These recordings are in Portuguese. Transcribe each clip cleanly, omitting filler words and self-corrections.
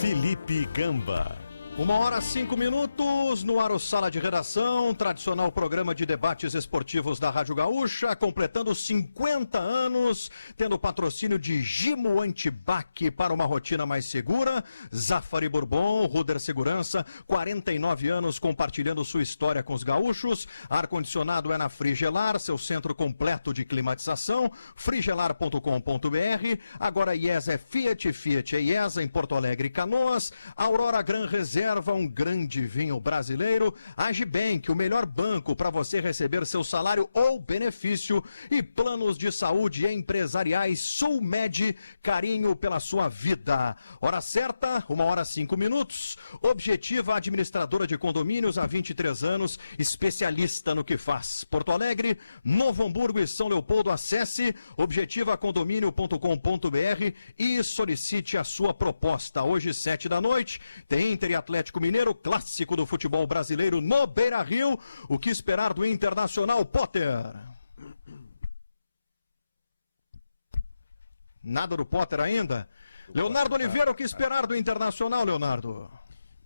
Felipe Gamba. 1h05, no ar o Sala de Redação, tradicional programa de debates esportivos da Rádio Gaúcha, completando 50 anos, tendo patrocínio de Gimo Antibac para uma rotina mais segura, Zafari Bourbon, Ruder Segurança, 49 anos compartilhando sua história com os gaúchos, ar-condicionado é na Frigelar, seu centro completo de climatização, frigelar.com.br, agora IESA é Fiat, Fiat é IESA em Porto Alegre e Canoas, Aurora Gran Reserva, um grande vinho brasileiro, Agibank, o melhor banco para você receber seu salário ou benefício, e planos de saúde empresariais Sulmed, carinho pela sua vida. Hora certa, 1h05, Objetiva administradora de condomínios há 23 anos, especialista no que faz. Porto Alegre, Novo Hamburgo e São Leopoldo, acesse objetivacondomínio.com.br e solicite a sua proposta. Hoje, 19h, tem Inter e Atlético Mineiro, clássico do futebol brasileiro no Beira-Rio. O que esperar do Internacional, Potter? Nada do Potter ainda? Leonardo Oliveira, o que esperar do Internacional, Leonardo?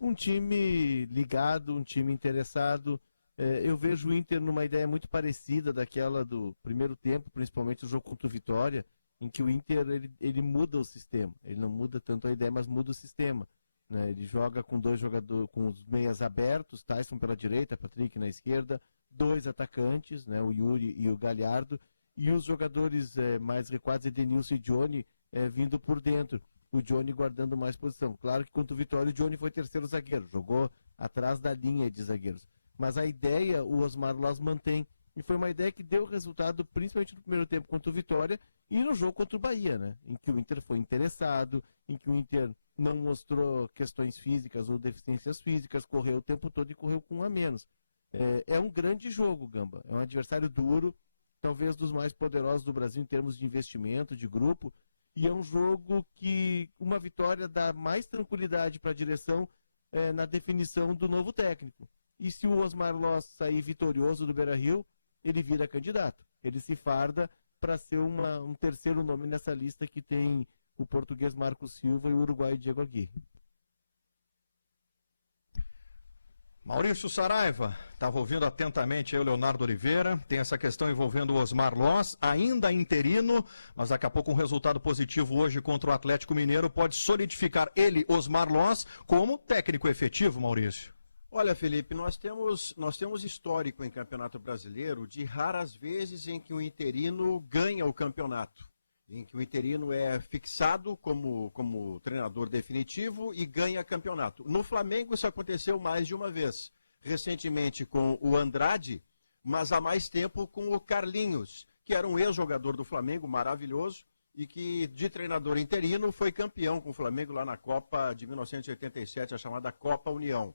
Um time ligado, um time interessado. Eu vejo o Inter numa ideia muito parecida daquela do primeiro tempo, principalmente o jogo contra o Vitória, em que o Inter ele muda o sistema. Ele não muda tanto a ideia, mas muda o sistema. Ele joga com dois jogadores, com os meias abertos, Tyson pela direita, Patrick na esquerda, dois atacantes, o Yuri e o Galhardo, e os jogadores mais recuados, Edenilson e Johnny, vindo por dentro. O Johnny guardando mais posição. Claro que contra o Vitória, o Johnny foi terceiro zagueiro, jogou atrás da linha de zagueiros. Mas a ideia o Osmar Loz mantém, e foi uma ideia que deu resultado, principalmente no primeiro tempo contra o Vitória e no jogo contra o Bahia, em que o Inter foi interessado, em que o Inter não mostrou questões físicas ou deficiências físicas, correu o tempo todo e correu com um a menos. É um grande jogo, Gamba, é um adversário duro, talvez dos mais poderosos do Brasil em termos de investimento, de grupo, e é um jogo que uma vitória dá mais tranquilidade para a direção na definição do novo técnico. E se o Osmar Loz sair vitorioso do Beira-Rio, ele vira candidato. Ele se farda para ser um terceiro nome nessa lista que tem o português Marcos Silva e o uruguaio Diego Aguirre. Maurício Saraiva, estava ouvindo atentamente aí o Leonardo Oliveira, tem essa questão envolvendo o Osmar Loz, ainda interino, mas daqui a pouco um resultado positivo hoje contra o Atlético Mineiro pode solidificar ele, Osmar Loz, como técnico efetivo, Maurício. Olha, Felipe, nós temos histórico em Campeonato Brasileiro de raras vezes em que o interino ganha o campeonato, em que o interino é fixado como treinador definitivo e ganha campeonato. No Flamengo isso aconteceu mais de uma vez, recentemente com o Andrade, mas há mais tempo com o Carlinhos, que era um ex-jogador do Flamengo maravilhoso e que de treinador interino foi campeão com o Flamengo lá na Copa de 1987, a chamada Copa União.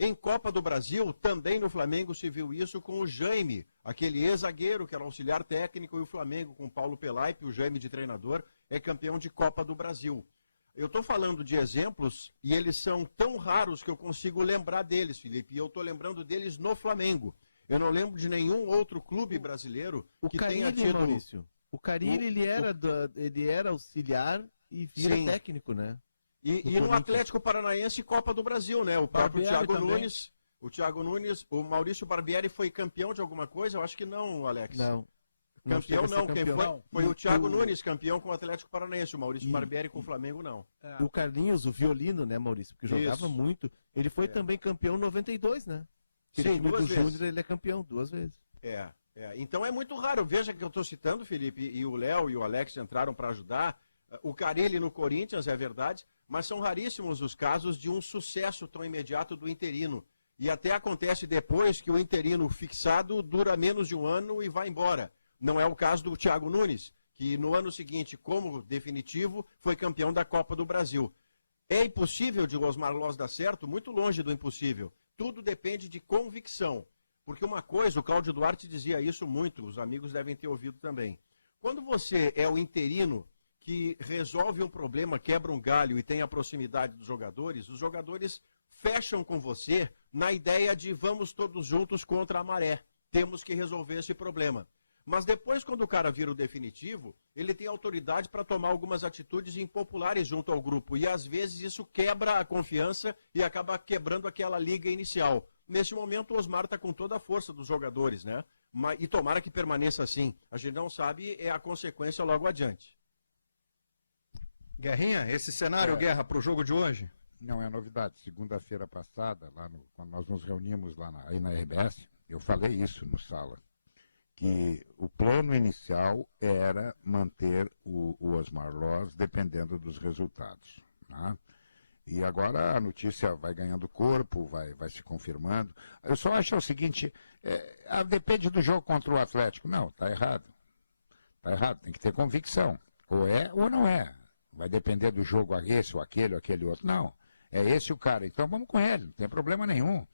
Em Copa do Brasil, também no Flamengo se viu isso com o Jaime, aquele ex-zagueiro que era auxiliar técnico, e o Flamengo com o Paulo Pelaipe, o Jaime de treinador, é campeão de Copa do Brasil. Eu estou falando de exemplos e eles são tão raros que eu consigo lembrar deles, Felipe, e eu estou lembrando deles no Flamengo. Eu não lembro de nenhum outro clube brasileiro que tenha tido... Maurício, o Carille, ele era auxiliar e vira técnico, né? E no Atlético Paranaense, Copa do Brasil, né? O próprio Thiago Nunes, o Maurício Barbieri foi campeão de alguma coisa? Eu acho que não, Alex. Não. Campeão não, quem foi o Thiago Nunes, campeão com o Atlético Paranaense, o Maurício Barbieri com o Flamengo não. O Carlinhos, o violino, né, Maurício, que jogava muito, ele foi também campeão em 92, né? Sim, duas vezes. Júnior, ele é campeão 2 vezes. Então é muito raro, veja que eu estou citando, Felipe, e o Léo e o Alex entraram para ajudar, o Carille no Corinthians, é verdade, mas são raríssimos os casos de um sucesso tão imediato do interino. E até acontece depois que o interino fixado dura menos de um ano e vai embora. Não é o caso do Thiago Nunes, que no ano seguinte, como definitivo, foi campeão da Copa do Brasil. É impossível de Osmar Loz dar certo? Muito longe do impossível. Tudo depende de convicção. Porque uma coisa, o Cláudio Duarte dizia isso muito, os amigos devem ter ouvido também. Quando você é o interino que resolve um problema, quebra um galho e tem a proximidade dos jogadores, os jogadores fecham com você na ideia de vamos todos juntos contra a maré. Temos que resolver esse problema. Mas depois, quando o cara vira o definitivo, ele tem autoridade para tomar algumas atitudes impopulares junto ao grupo. E às vezes isso quebra a confiança e acaba quebrando aquela liga inicial. Neste momento, o Osmar está com toda a força dos jogadores, né? E tomara que permaneça assim. A gente não sabe a consequência logo adiante. Guerrinha, esse cenário, Guerra, para o jogo de hoje? Não é novidade. Segunda-feira passada, quando nós nos reunimos lá aí na RBS, eu falei isso no sala, que o plano inicial era manter o Osmar Loz dependendo dos resultados. Né? E agora a notícia vai ganhando corpo, vai se confirmando. Eu só acho o seguinte, depende do jogo contra o Atlético. Não, está errado. Está errado, tem que ter convicção. Ou é ou não é. Vai depender do jogo esse ou aquele outro. Não, é esse o cara. Então vamos com ele, não tem problema nenhum.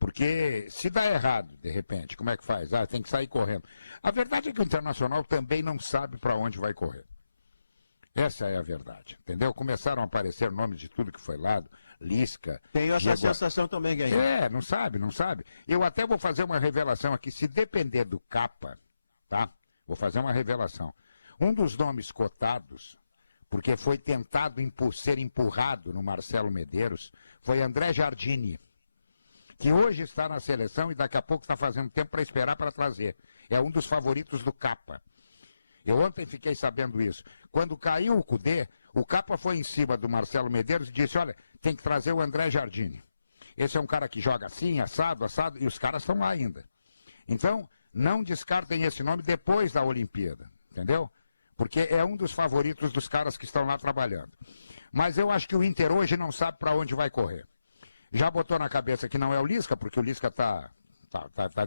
Porque se dá errado, de repente, como é que faz? Tem que sair correndo. A verdade é que o Internacional também não sabe para onde vai correr. Essa é a verdade, entendeu? Começaram a aparecer nomes de tudo que foi lado, Lisca. Tenho essa sensação também, Guerrinha. Não sabe. Eu até vou fazer uma revelação aqui, se depender do Capa, tá? Vou fazer uma revelação. Um dos nomes cotados, porque foi tentado ser empurrado no Marcelo Medeiros, foi André Jardini, que hoje está na seleção e daqui a pouco está fazendo tempo para esperar para trazer. É um dos favoritos do Capa. Eu ontem fiquei sabendo isso. Quando caiu o Cudê, o Capa foi em cima do Marcelo Medeiros e disse, olha, tem que trazer o André Jardini. Esse é um cara que joga assim, assado, e os caras estão lá ainda. Então, não descartem esse nome depois da Olimpíada, entendeu? Porque é um dos favoritos dos caras que estão lá trabalhando. Mas eu acho que o Inter hoje não sabe para onde vai correr. Já botou na cabeça que não é o Lisca, porque o Lisca está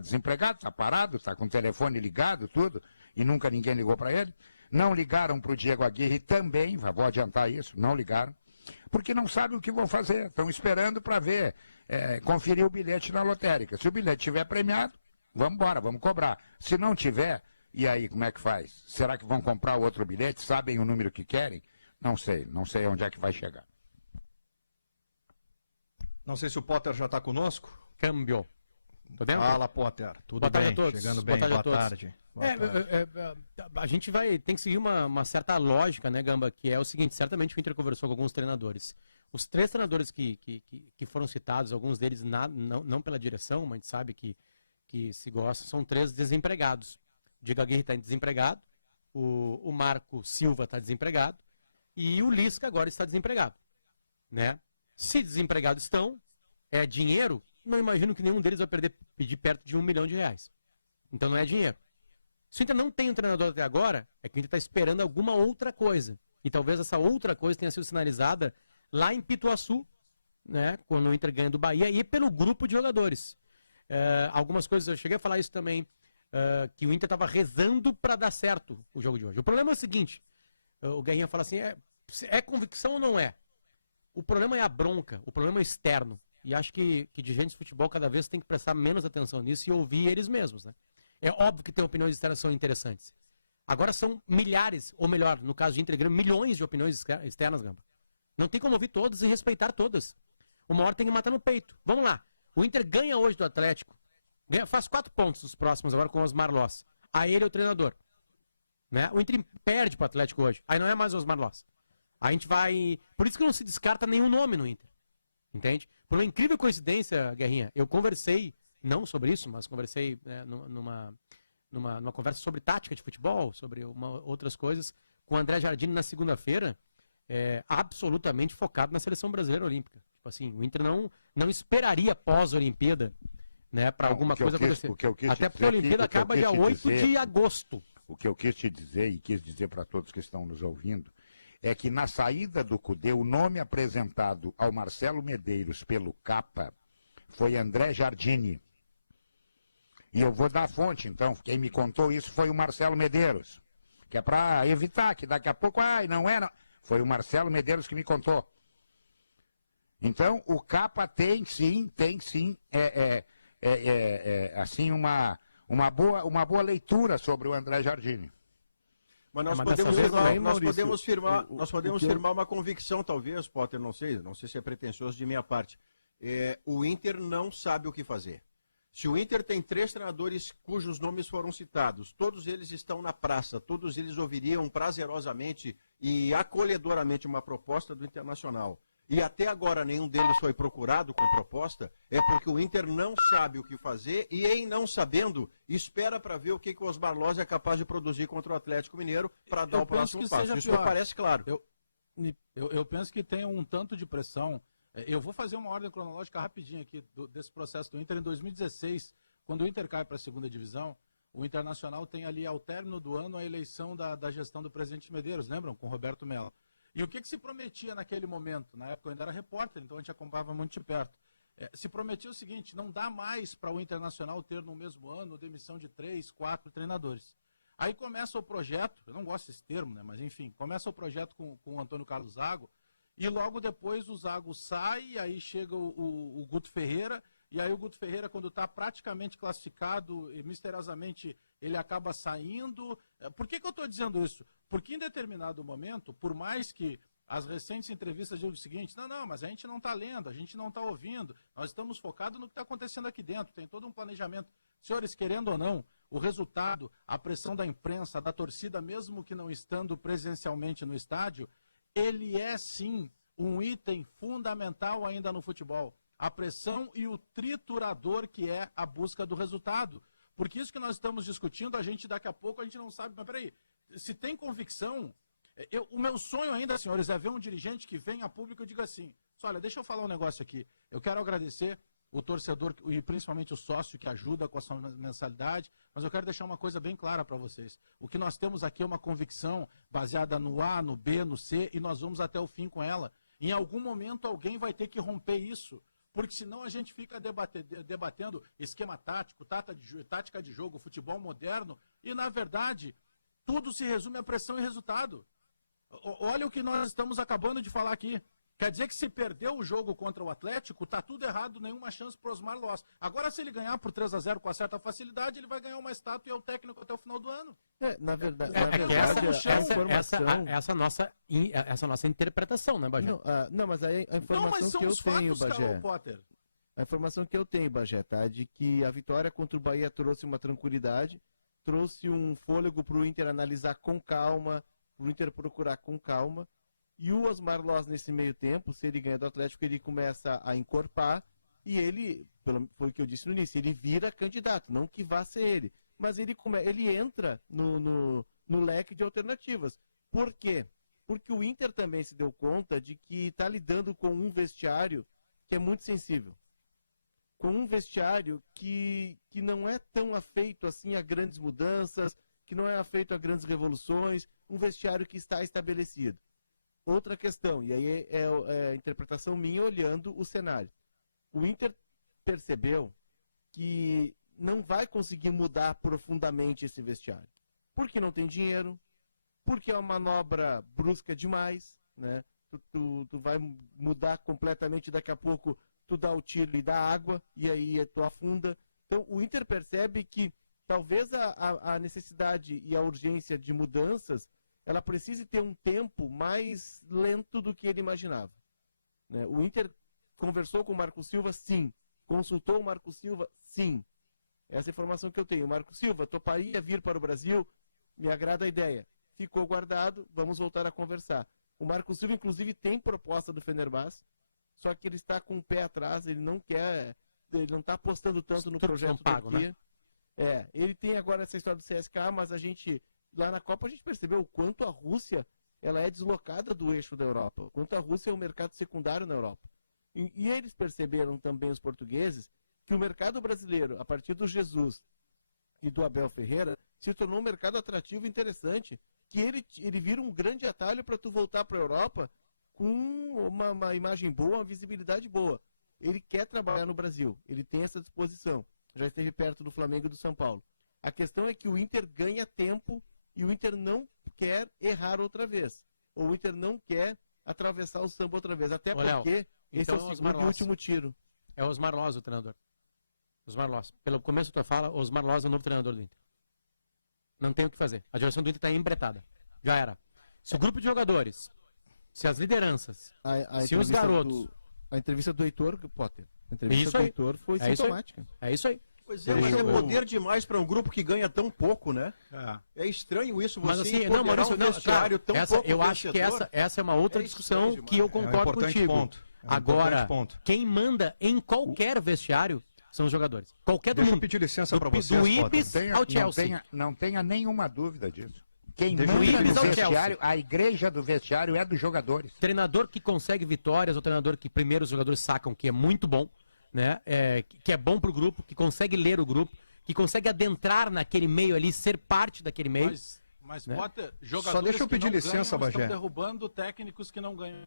desempregado, está parado, está com o telefone ligado, tudo, e nunca ninguém ligou para ele. Não ligaram para o Diego Aguirre também, vou adiantar isso, não ligaram, porque não sabem o que vão fazer. Estão esperando para ver, conferir o bilhete na lotérica. Se o bilhete estiver premiado, vamos embora, vamos cobrar. Se não tiver, e aí como é que faz? Será que vão comprar outro bilhete? Sabem o número que querem? Não sei onde é que vai chegar. Não sei se o Potter já está conosco. Câmbio. Fala, Potter. Tudo bem? A todos. Chegando bem, boa tarde. A gente tem que seguir uma certa lógica, né, Gamba, que é o seguinte, certamente o Inter conversou com alguns treinadores. Os 3 treinadores que foram citados, alguns deles não pela direção, mas a gente sabe que se gosta, são 3 desempregados. O Diego Aguirre está desempregado, o Marco Silva está desempregado e o Lisca agora está desempregado, né? Se desempregados estão, é dinheiro, não imagino que nenhum deles vai pedir perto de R$1 milhão. Então não é dinheiro. Se o Inter não tem um treinador até agora, é que o Inter está esperando alguma outra coisa. E talvez essa outra coisa tenha sido sinalizada lá em Pituaçu, né, quando o Inter ganha do Bahia, e pelo grupo de jogadores. Algumas coisas, eu cheguei a falar isso também, que o Inter estava rezando para dar certo o jogo de hoje. O problema é o seguinte, o Guerrinha fala assim, é convicção ou não é? O problema é a bronca, o problema é externo. E acho que dirigentes de futebol cada vez tem que prestar menos atenção nisso e ouvir eles mesmos, né? É óbvio que tem opiniões externas que são interessantes. Agora são milhares, ou melhor, no caso de Inter, milhões de opiniões externas, Gamba. Não tem como ouvir todas e respeitar todas. Uma hora tem que matar no peito. Vamos lá. O Inter ganha hoje do Atlético. Faz 4 pontos nos próximos agora com o Osmar Loz. Aí ele é o treinador. Né? O Inter perde para o Atlético hoje. Aí não é mais o Osmar Loz. A gente vai... Por isso que não se descarta nenhum nome no Inter. Entende? Por uma incrível coincidência, Guerrinha, eu conversei, não sobre isso, mas conversei numa conversa sobre tática de futebol, sobre outras coisas, com o André Jardini na segunda-feira, absolutamente focado na seleção brasileira olímpica. Tipo assim, o Inter não esperaria pós-Olimpíada, né, para alguma coisa acontecer. Até porque a Olimpíada acaba dia 8 de agosto. O que eu quis te dizer, e quis dizer para todos que estão nos ouvindo, é que na saída do Cudê, o nome apresentado ao Marcelo Medeiros pelo Capa foi André Jardini. E eu vou dar a fonte, então, quem me contou isso foi o Marcelo Medeiros, que é para evitar que daqui a pouco, não era. Foi o Marcelo Medeiros que me contou. Então, o Capa tem sim, assim, uma boa leitura sobre o André Jardini. Mas nós podemos firmar uma convicção, talvez, Potter, não sei se é pretensioso de minha parte. O Inter não sabe o que fazer. Se o Inter tem 3 treinadores cujos nomes foram citados, todos eles estão na praça, todos eles ouviriam prazerosamente e acolhedoramente uma proposta do Internacional. E até agora nenhum deles foi procurado com proposta, é porque o Inter não sabe o que fazer e, em não sabendo, espera para ver o que o Osmar Loz é capaz de produzir contra o Atlético Mineiro para dar o próximo passo. Isso me parece claro. Eu penso que tem um tanto de pressão. Eu vou fazer uma ordem cronológica rapidinho aqui desse processo do Inter. Em 2016, quando o Inter cai para a segunda divisão, o Internacional tem ali ao término do ano a eleição da gestão do presidente Medeiros, lembram? Com Roberto Mello. E o que se prometia naquele momento? Na época eu ainda era repórter, então a gente acompanhava muito de perto. Se prometia o seguinte: não dá mais para o Internacional ter no mesmo ano demissão de 3, 4 treinadores. Aí começa o projeto, eu não gosto desse termo, né? Mas enfim, começa o projeto com o Antônio Carlos Zago, e logo depois o Zago sai, aí chega o Guto Ferreira, e aí o Guto Ferreira, quando está praticamente classificado, misteriosamente ele acaba saindo. Por que eu estou dizendo isso? Porque em determinado momento, por mais que as recentes entrevistas digam o seguinte: não, mas a gente não está lendo, a gente não está ouvindo, nós estamos focados no que está acontecendo aqui dentro, tem todo um planejamento. Senhores, querendo ou não, o resultado, a pressão da imprensa, da torcida, mesmo que não estando presencialmente no estádio, ele é sim um item fundamental ainda no futebol. A pressão e o triturador que é a busca do resultado. Porque isso que nós estamos discutindo, a gente daqui a pouco, a gente não sabe, mas peraí, se tem convicção, o meu sonho ainda, senhores, é ver um dirigente que venha a público e diga assim: olha, deixa eu falar um negócio aqui, eu quero agradecer o torcedor e principalmente o sócio que ajuda com a sua mensalidade, mas eu quero deixar uma coisa bem clara para vocês. O que nós temos aqui é uma convicção baseada no A, no B, no C, e nós vamos até o fim com ela. Em algum momento alguém vai ter que romper isso, porque senão a gente fica debatendo esquema tático, tática de jogo, futebol moderno, e na verdade tudo se resume a pressão e resultado. Olha o que nós estamos acabando de falar aqui. Quer dizer que se perdeu o jogo contra o Atlético, tá tudo errado, nenhuma chance para o Osmar Loz. Agora, se ele ganhar por 3-0 com certa facilidade, ele vai ganhar uma estátua e é o técnico até o final do ano. Na verdade, essa é a nossa interpretação, né, Bagé? Não, mas aí a informação que eu tenho, Bagé. A informação que eu tenho, Bagé, tá? De que a vitória contra o Bahia trouxe uma tranquilidade, trouxe um fôlego para o Inter analisar com calma, para o Inter procurar com calma. E o Osmar Loz, nesse meio tempo, se ele ganha do Atlético, ele começa a encorpar e ele, foi o que eu disse no início, ele vira candidato, não que vá ser ele, mas ele entra no leque de alternativas. Por quê? Porque o Inter também se deu conta de que está lidando com um vestiário que é muito sensível. Com um vestiário que não é tão afeito assim a grandes mudanças, que não é afeito a grandes revoluções, um vestiário que está estabelecido. Outra questão, e aí é a interpretação minha olhando o cenário. O Inter percebeu que não vai conseguir mudar profundamente esse vestiário. Porque não tem dinheiro, porque é uma manobra brusca demais, né? Tu vai mudar completamente, daqui a pouco tu dá o tiro e dá água, e aí tu afunda. Então o Inter percebe que talvez a necessidade e a urgência de mudanças ela precisa ter um tempo mais lento do que ele imaginava. Né? O Inter conversou com o Marco Silva, sim. Consultou o Marco Silva, sim. Essa é a informação que eu tenho. O Marco Silva toparia vir para o Brasil, me agrada a ideia. Ficou guardado, vamos voltar a conversar. O Marco Silva, inclusive, tem proposta do Fenerbahçe, só que ele está com o pé atrás, ele não está apostando tanto no projeto da Turquia. Né? Ele tem agora essa história do CSK, mas lá na Copa a gente percebeu o quanto a Rússia ela é deslocada do eixo da Europa, o quanto a Rússia é um mercado secundário na Europa. E eles perceberam também, os portugueses, que o mercado brasileiro, a partir do Jesus e do Abel Ferreira, se tornou um mercado atrativo e interessante, que ele vira um grande atalho para tu voltar para a Europa com uma imagem boa, uma visibilidade boa. Ele quer trabalhar no Brasil, ele tem essa disposição, já esteve perto do Flamengo e do São Paulo. A questão é que o Inter ganha tempo e o Inter não quer errar outra vez. Ou o Inter não quer atravessar o samba outra vez. Até porque esse é o segundo e último tiro. É o Osmar Loz o treinador. Osmar Loz. Pelo começo da tua fala, Osmar Loz é o novo treinador do Inter. Não tem o que fazer. A direção do Inter está embretada. Já era. Se o grupo de jogadores, se as lideranças, se os garotos... A entrevista do Heitor, Potter. A entrevista do Heitor foi sintomática. É isso aí. Pois é, mas é poder demais para um grupo que ganha tão pouco, né? É estranho isso, você Mas assim, empoderar Maurício, um vestiário tão pouco eu acho que vencedor. essa é uma outra discussão que eu concordo contigo. Ponto. Agora, quem manda em qualquer vestiário são os jogadores. Qualquer do Deixa eu mundo. pedir licença para Do vocês, Ibis Potter. ao Chelsea. Não tenha nenhuma dúvida disso. Quem Deixa eu manda pedir no licença. vestiário, a igreja do vestiário é dos jogadores. Treinador que consegue vitórias, ou treinador que primeiro os jogadores sacam que é muito bom, né? Que é bom pro grupo, que consegue ler o grupo, que consegue adentrar naquele meio ali, ser parte daquele meio. Mas né? Potter, jogadores Só deixa eu pedir que não licença, ganham, Bagé. estão derrubando técnicos que não ganham.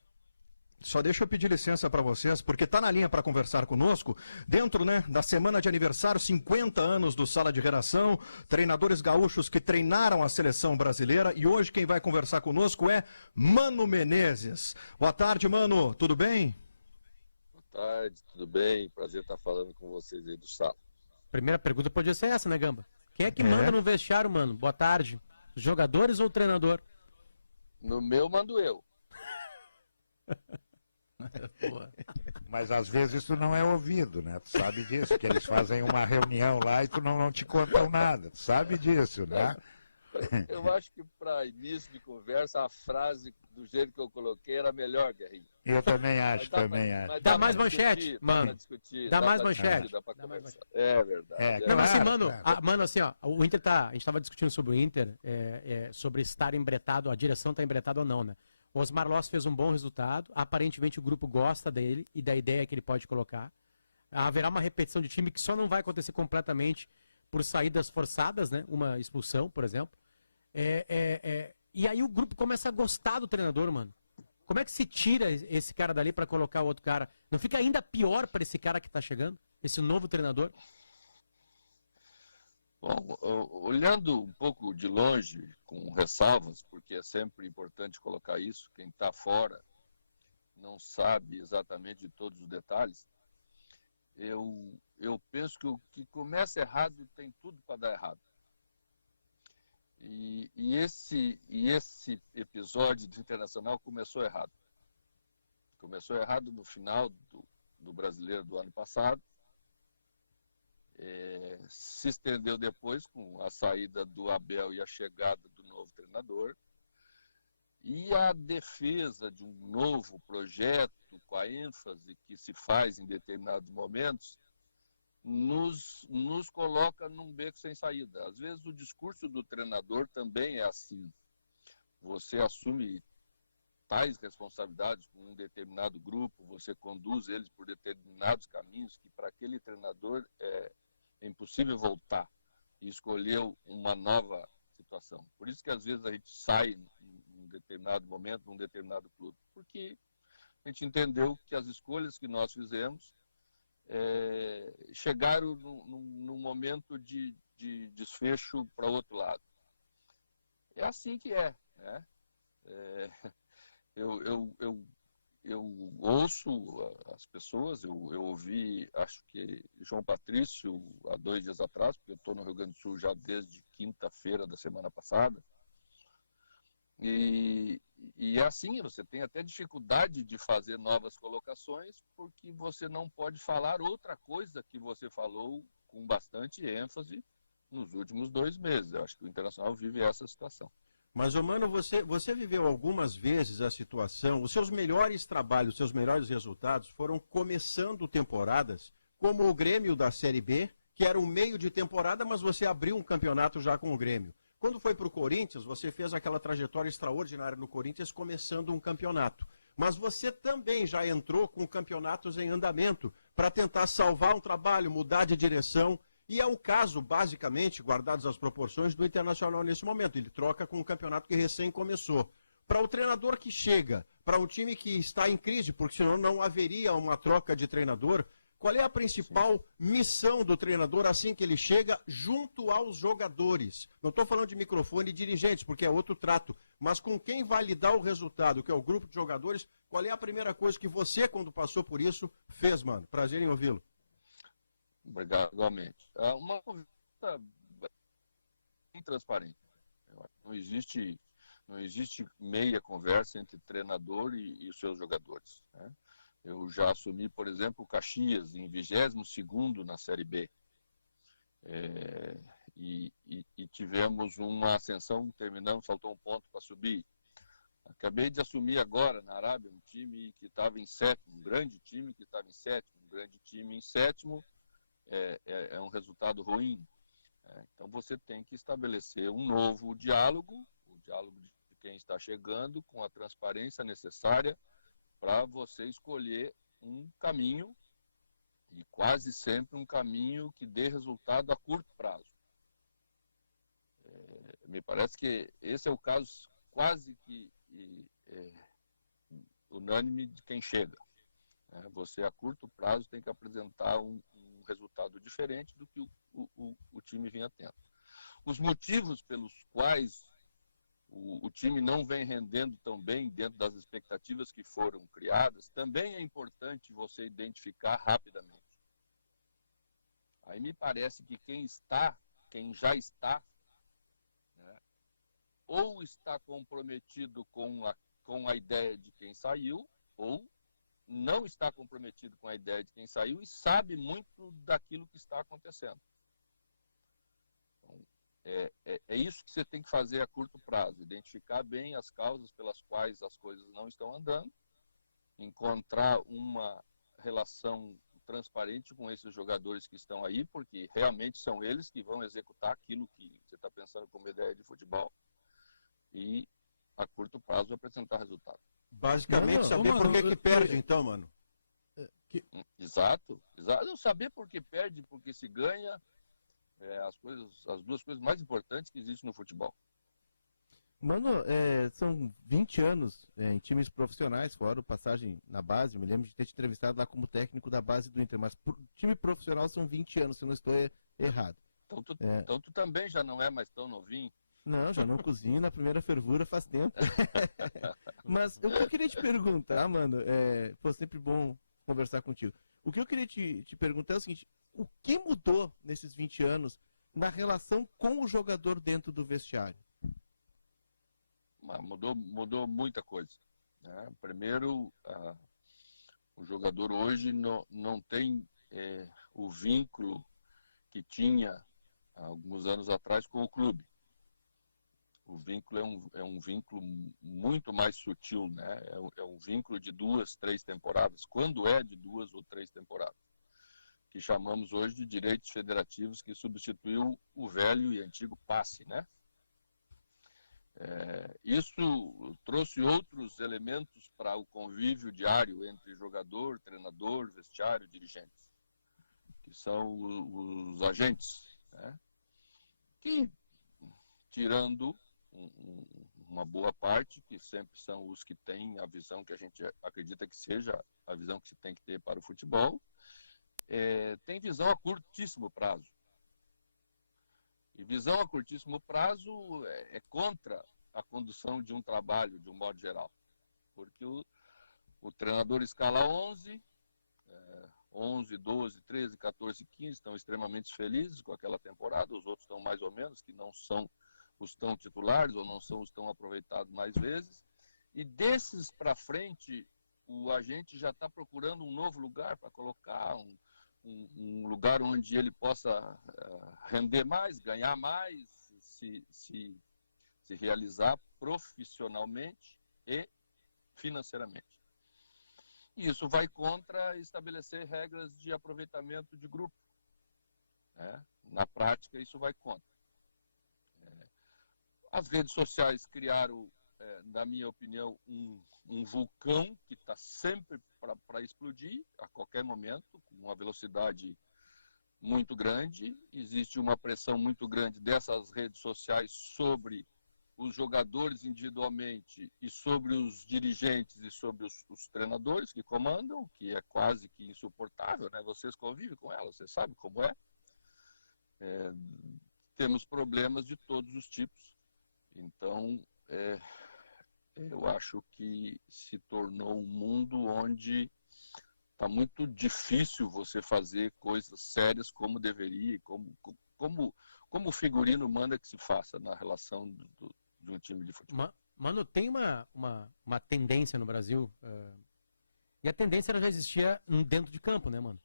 Só deixa eu pedir licença para vocês, porque está na linha para conversar conosco, dentro, né, da semana de aniversário, 50 anos do Sala de Redação, treinadores gaúchos que treinaram a seleção brasileira, e hoje quem vai conversar conosco é Mano Menezes. Boa tarde, Mano, tudo bem? Boa tarde, tudo bem? Prazer estar falando com vocês aí do Sala. Primeira pergunta podia ser essa, né, Gamba? Quem é que manda no vestiário, mano? Boa tarde. Os jogadores ou o treinador? No meu, mando eu. Mas às vezes isso não é ouvido, né? Tu sabe disso, que eles fazem uma reunião lá e tu não te contam nada. Tu sabe disso, né? Eu acho que para início de conversa, a frase do jeito que eu coloquei era melhor, Guerrinho. Eu também acho, Dá mais manchete, mano. Dá mais manchete. Dá pra conversar. É verdade. Não, mas assim, mano, assim, ó, o Inter a gente estava discutindo sobre o Inter, sobre estar embretado, a direção tá embretada ou não, né? O Osmar Loss fez um bom resultado, aparentemente o grupo gosta dele e da ideia que ele pode colocar. Haverá uma repetição de time que só não vai acontecer completamente por saídas forçadas, né? Uma expulsão, por exemplo. E aí o grupo começa a gostar do treinador, mano. Como é que se tira esse cara dali para colocar o outro cara? Não fica ainda pior para esse cara que tá chegando? Esse novo treinador? Bom, olhando um pouco de longe, com ressalvas, porque é sempre importante colocar isso, quem está fora não sabe exatamente de todos os detalhes, eu penso que o que começa errado tem tudo para dar errado. E esse episódio do Internacional começou errado. Começou errado no final do Brasileiro do ano passado. Se estendeu depois com a saída do Abel e a chegada do novo treinador. E a defesa de um novo projeto, com a ênfase que se faz em determinados momentos, nos coloca num beco sem saída. Às vezes o discurso do treinador também é assim. Você assume tais responsabilidades com um determinado grupo, você conduz eles por determinados caminhos que para aquele treinador é impossível voltar e escolher uma nova situação. Por isso que às vezes a gente sai em um determinado momento, num determinado clube, porque a gente entendeu que as escolhas que nós fizemos chegaram num momento de desfecho para o outro lado. É assim que é, né? Eu ouço as pessoas, eu ouvi, acho que João Patrício, há 2 dias atrás, porque eu estou no Rio Grande do Sul já desde quinta-feira da semana passada, e assim, você tem até dificuldade de fazer novas colocações, porque você não pode falar outra coisa que você falou com bastante ênfase nos últimos 2 meses. Eu acho que o Internacional vive essa situação. Mas, Mano, você viveu algumas vezes a situação, os seus melhores trabalhos, os seus melhores resultados foram começando temporadas, como o Grêmio da Série B, que era um meio de temporada, mas você abriu um campeonato já com o Grêmio. Quando foi para o Corinthians, você fez aquela trajetória extraordinária no Corinthians, começando um campeonato. Mas você também já entrou com campeonatos em andamento para tentar salvar um trabalho, mudar de direção. E é o caso, basicamente, guardadas as proporções, do Internacional nesse momento. Ele troca com um campeonato que recém começou. Para o treinador que chega, para um time que está em crise, porque senão não haveria uma troca de treinador, qual é a principal missão do treinador assim que ele chega junto aos jogadores? Não estou falando de microfone e dirigentes, porque é outro trato, mas com quem vai lhe dar o resultado, que é o grupo de jogadores, qual é a primeira coisa que você, quando passou por isso, fez, mano? Prazer em ouvi-lo. Obrigado, igualmente. Uma conversa bem transparente. Não existe meia conversa entre treinador e os seus jogadores, né? Eu já assumi, por exemplo, o Caxias em 22º na Série B. E tivemos uma ascensão, terminamos, faltou um ponto para subir. Acabei de assumir agora na Arábia um time que estava em sétimo, um grande time que estava em sétimo, um grande time em sétimo, é um resultado ruim. Então você tem que estabelecer um novo diálogo, o diálogo de quem está chegando, com a transparência necessária para você escolher um caminho, e quase sempre um caminho que dê resultado a curto prazo. Me parece que esse é o caso quase que unânime de quem chega. Você, a curto prazo, tem que apresentar um resultado diferente do que o time vinha tendo. Os motivos pelos quais o time não vem rendendo tão bem dentro das expectativas que foram criadas, também é importante você identificar rapidamente. Aí me parece que quem já está, né, ou está comprometido com a ideia de quem saiu, ou não está comprometido com a ideia de quem saiu e sabe muito daquilo que está acontecendo. Então, é isso que você tem que fazer a curto prazo, identificar bem as causas pelas quais as coisas não estão andando, encontrar uma relação transparente com esses jogadores que estão aí, porque realmente são eles que vão executar aquilo que você está pensando como ideia de futebol, e a curto prazo apresentar resultado. Basicamente, saber por que perde, então, mano. Exato. Saber por que perde, porque se ganha, as duas coisas mais importantes que existem no futebol. Mano, são 20 anos em times profissionais, fora passagem na base. Eu me lembro de ter te entrevistado lá como técnico da base do Inter, mas time profissional são 20 anos, se eu não estou errado. Então tu também já não é mais tão novinho. Não, já não cozinho na primeira fervura faz tempo. Mas o que eu queria te perguntar, mano, foi sempre bom conversar contigo. O que eu queria te perguntar é o seguinte: o que mudou nesses 20 anos na relação com o jogador dentro do vestiário? Mudou muita coisa. Né? Primeiro, o jogador hoje não tem o vínculo que tinha há alguns anos atrás com o clube. O vínculo é um vínculo muito mais sutil, né? É um vínculo de 2, 3 temporadas, quando é de 2 ou 3 temporadas, que chamamos hoje de direitos federativos, que substituiu o velho e antigo passe, né? Isso trouxe outros elementos para o convívio diário entre jogador, treinador, vestiário, dirigentes, que são os agentes, né? Que, tirando uma boa parte, que sempre são os que têm a visão que a gente acredita que seja a visão que se tem que ter para o futebol, tem visão a curtíssimo prazo. E visão a curtíssimo prazo é contra a condução de um trabalho, de um modo geral. Porque o treinador escala 11, 12, 13, 14, 15, estão extremamente felizes com aquela temporada, os outros estão mais ou menos, que não são os tão titulares ou não são os tão aproveitados mais vezes. E desses para frente, o agente já está procurando um novo lugar para colocar, um lugar onde ele possa render mais, ganhar mais, se realizar profissionalmente e financeiramente. E isso vai contra estabelecer regras de aproveitamento de grupo. Né? Na prática, isso vai contra. As redes sociais criaram, na minha opinião, um vulcão que está sempre para explodir a qualquer momento, com uma velocidade muito grande. Existe uma pressão muito grande dessas redes sociais sobre os jogadores individualmente e sobre os dirigentes e sobre os treinadores que comandam, que é quase que insuportável, né? Vocês convivem com elas, você sabe como é. Temos problemas de todos os tipos. Então, eu acho que se tornou um mundo onde está muito difícil você fazer coisas sérias como deveria, como o figurino manda que se faça na relação de um time de futebol. Mano, tem uma tendência no Brasil, e a tendência ela já existia dentro de campo, né, mano?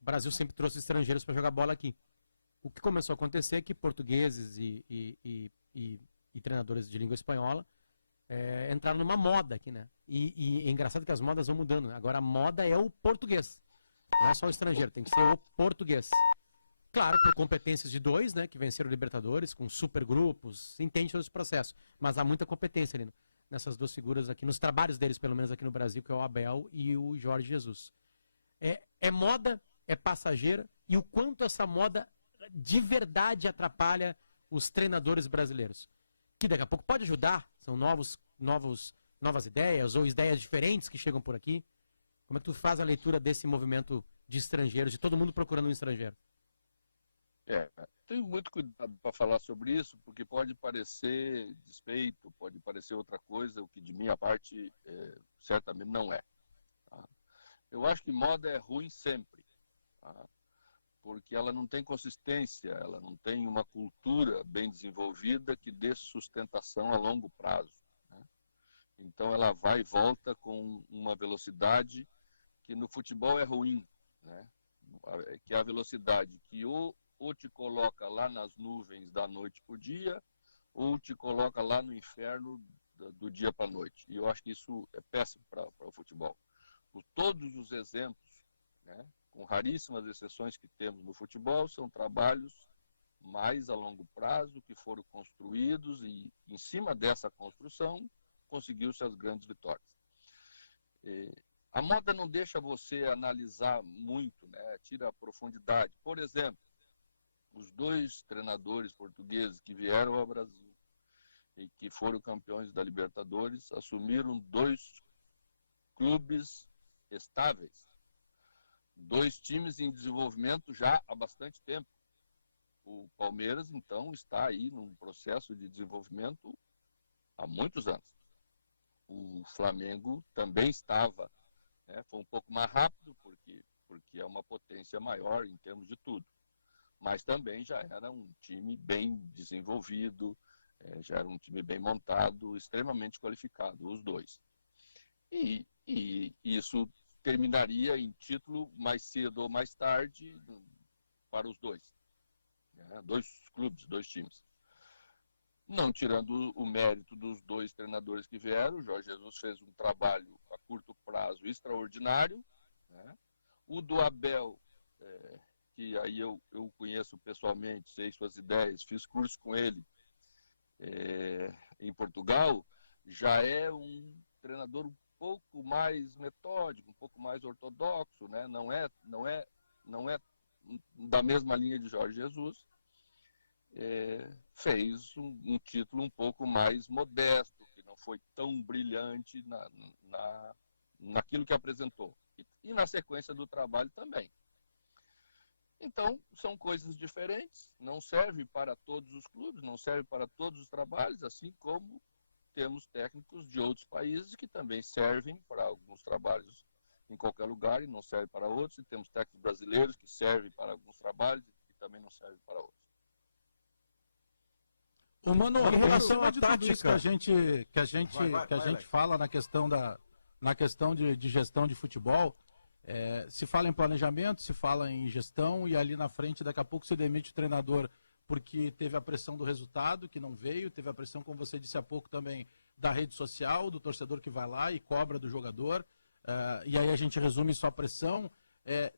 O Brasil sempre trouxe estrangeiros para jogar bola aqui. O que começou a acontecer é que portugueses e treinadores de língua espanhola entraram numa moda aqui, né? E é engraçado que as modas vão mudando. Agora a moda é o português. Não é só o estrangeiro, tem que ser o português. Claro, por competências de dois, né? Que venceram o Libertadores, com super grupos, entende todo esse processo. Mas há muita competência ali nessas duas figuras aqui, nos trabalhos deles, pelo menos aqui no Brasil, que é o Abel e o Jorge Jesus. É moda, é passageira, e o quanto essa moda de verdade atrapalha os treinadores brasileiros. Que daqui a pouco pode ajudar, são novas ideias ou ideias diferentes que chegam por aqui. Como é que tu faz a leitura desse movimento de estrangeiros, de todo mundo procurando um estrangeiro? Tenho muito cuidado para falar sobre isso, porque pode parecer despeito, pode parecer outra coisa, o que de minha parte certamente não é. Tá? Eu acho que moda é ruim sempre, tá? Porque ela não tem consistência, ela não tem uma cultura bem desenvolvida que dê sustentação a longo prazo. Né? Então ela vai e volta com uma velocidade que no futebol é ruim, né? Que é a velocidade que ou te coloca lá nas nuvens da noite para o dia, ou te coloca lá no inferno do dia para a noite. E eu acho que isso é péssimo para o futebol. Por todos os exemplos, né, com raríssimas exceções que temos no futebol, são trabalhos mais a longo prazo que foram construídos e, em cima dessa construção, conseguiu-se as grandes vitórias. A moda não deixa você analisar muito, né, tira a profundidade. Por exemplo, os dois treinadores portugueses que vieram ao Brasil e que foram campeões da Libertadores assumiram dois clubes estáveis, dois times em desenvolvimento já há bastante tempo. O Palmeiras, então, está aí num processo de desenvolvimento há muitos anos. O Flamengo também estava, né, foi um pouco mais rápido, porque é uma potência maior em termos de tudo. Mas também já era um time bem desenvolvido, já era um time bem montado, extremamente qualificado, os dois. E isso terminaria em título mais cedo ou mais tarde para os dois. Né? Dois clubes, dois times. Não tirando o mérito dos dois treinadores que vieram, o Jorge Jesus fez um trabalho a curto prazo extraordinário. Né? O do Abel, que aí eu conheço pessoalmente, sei suas ideias, fiz curso com ele em Portugal, já é um treinador um pouco mais metódico, um pouco mais ortodoxo, né? Não é da mesma linha de Jorge Jesus. Fez um título um pouco mais modesto, que não foi tão brilhante naquilo que apresentou. E na sequência do trabalho também. Então, são coisas diferentes, não serve para todos os clubes, não serve para todos os trabalhos, assim como temos técnicos de outros países que também servem para alguns trabalhos em qualquer lugar e não servem para outros, e temos técnicos brasileiros que servem para alguns trabalhos e também não servem para outros. Mano, em relação a tudo isso que a gente fala na questão de gestão de futebol, se fala em planejamento, se fala em gestão, e ali na frente daqui a pouco se demite o treinador porque teve a pressão do resultado, que não veio, teve a pressão, como você disse há pouco também, da rede social, do torcedor que vai lá e cobra do jogador, e aí a gente resume só a pressão.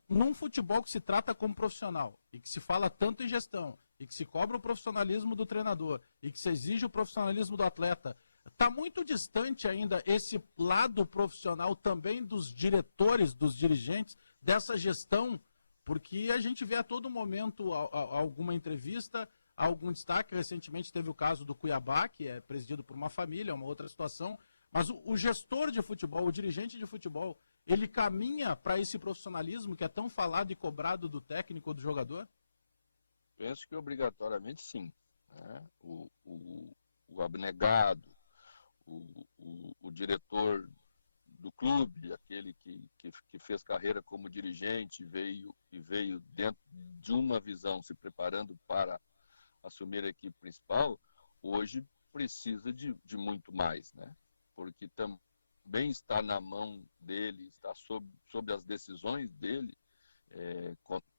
Num futebol que se trata como profissional, e que se fala tanto em gestão, e que se cobra o profissionalismo do treinador, e que se exige o profissionalismo do atleta, está muito distante ainda esse lado profissional também dos diretores, dos dirigentes, dessa gestão, porque a gente vê a todo momento alguma entrevista, algum destaque. Recentemente teve o caso do Cuiabá, que é presidido por uma família, uma outra situação, mas o gestor de futebol, o dirigente de futebol, ele caminha para esse profissionalismo que é tão falado e cobrado do técnico ou do jogador? Penso que obrigatoriamente sim. Né? O abnegado, o diretor do clube, aquele que fez carreira como dirigente e veio dentro de uma visão, se preparando para assumir a equipe principal, hoje precisa de muito mais, né? Porque também está na mão dele, está sob as decisões dele,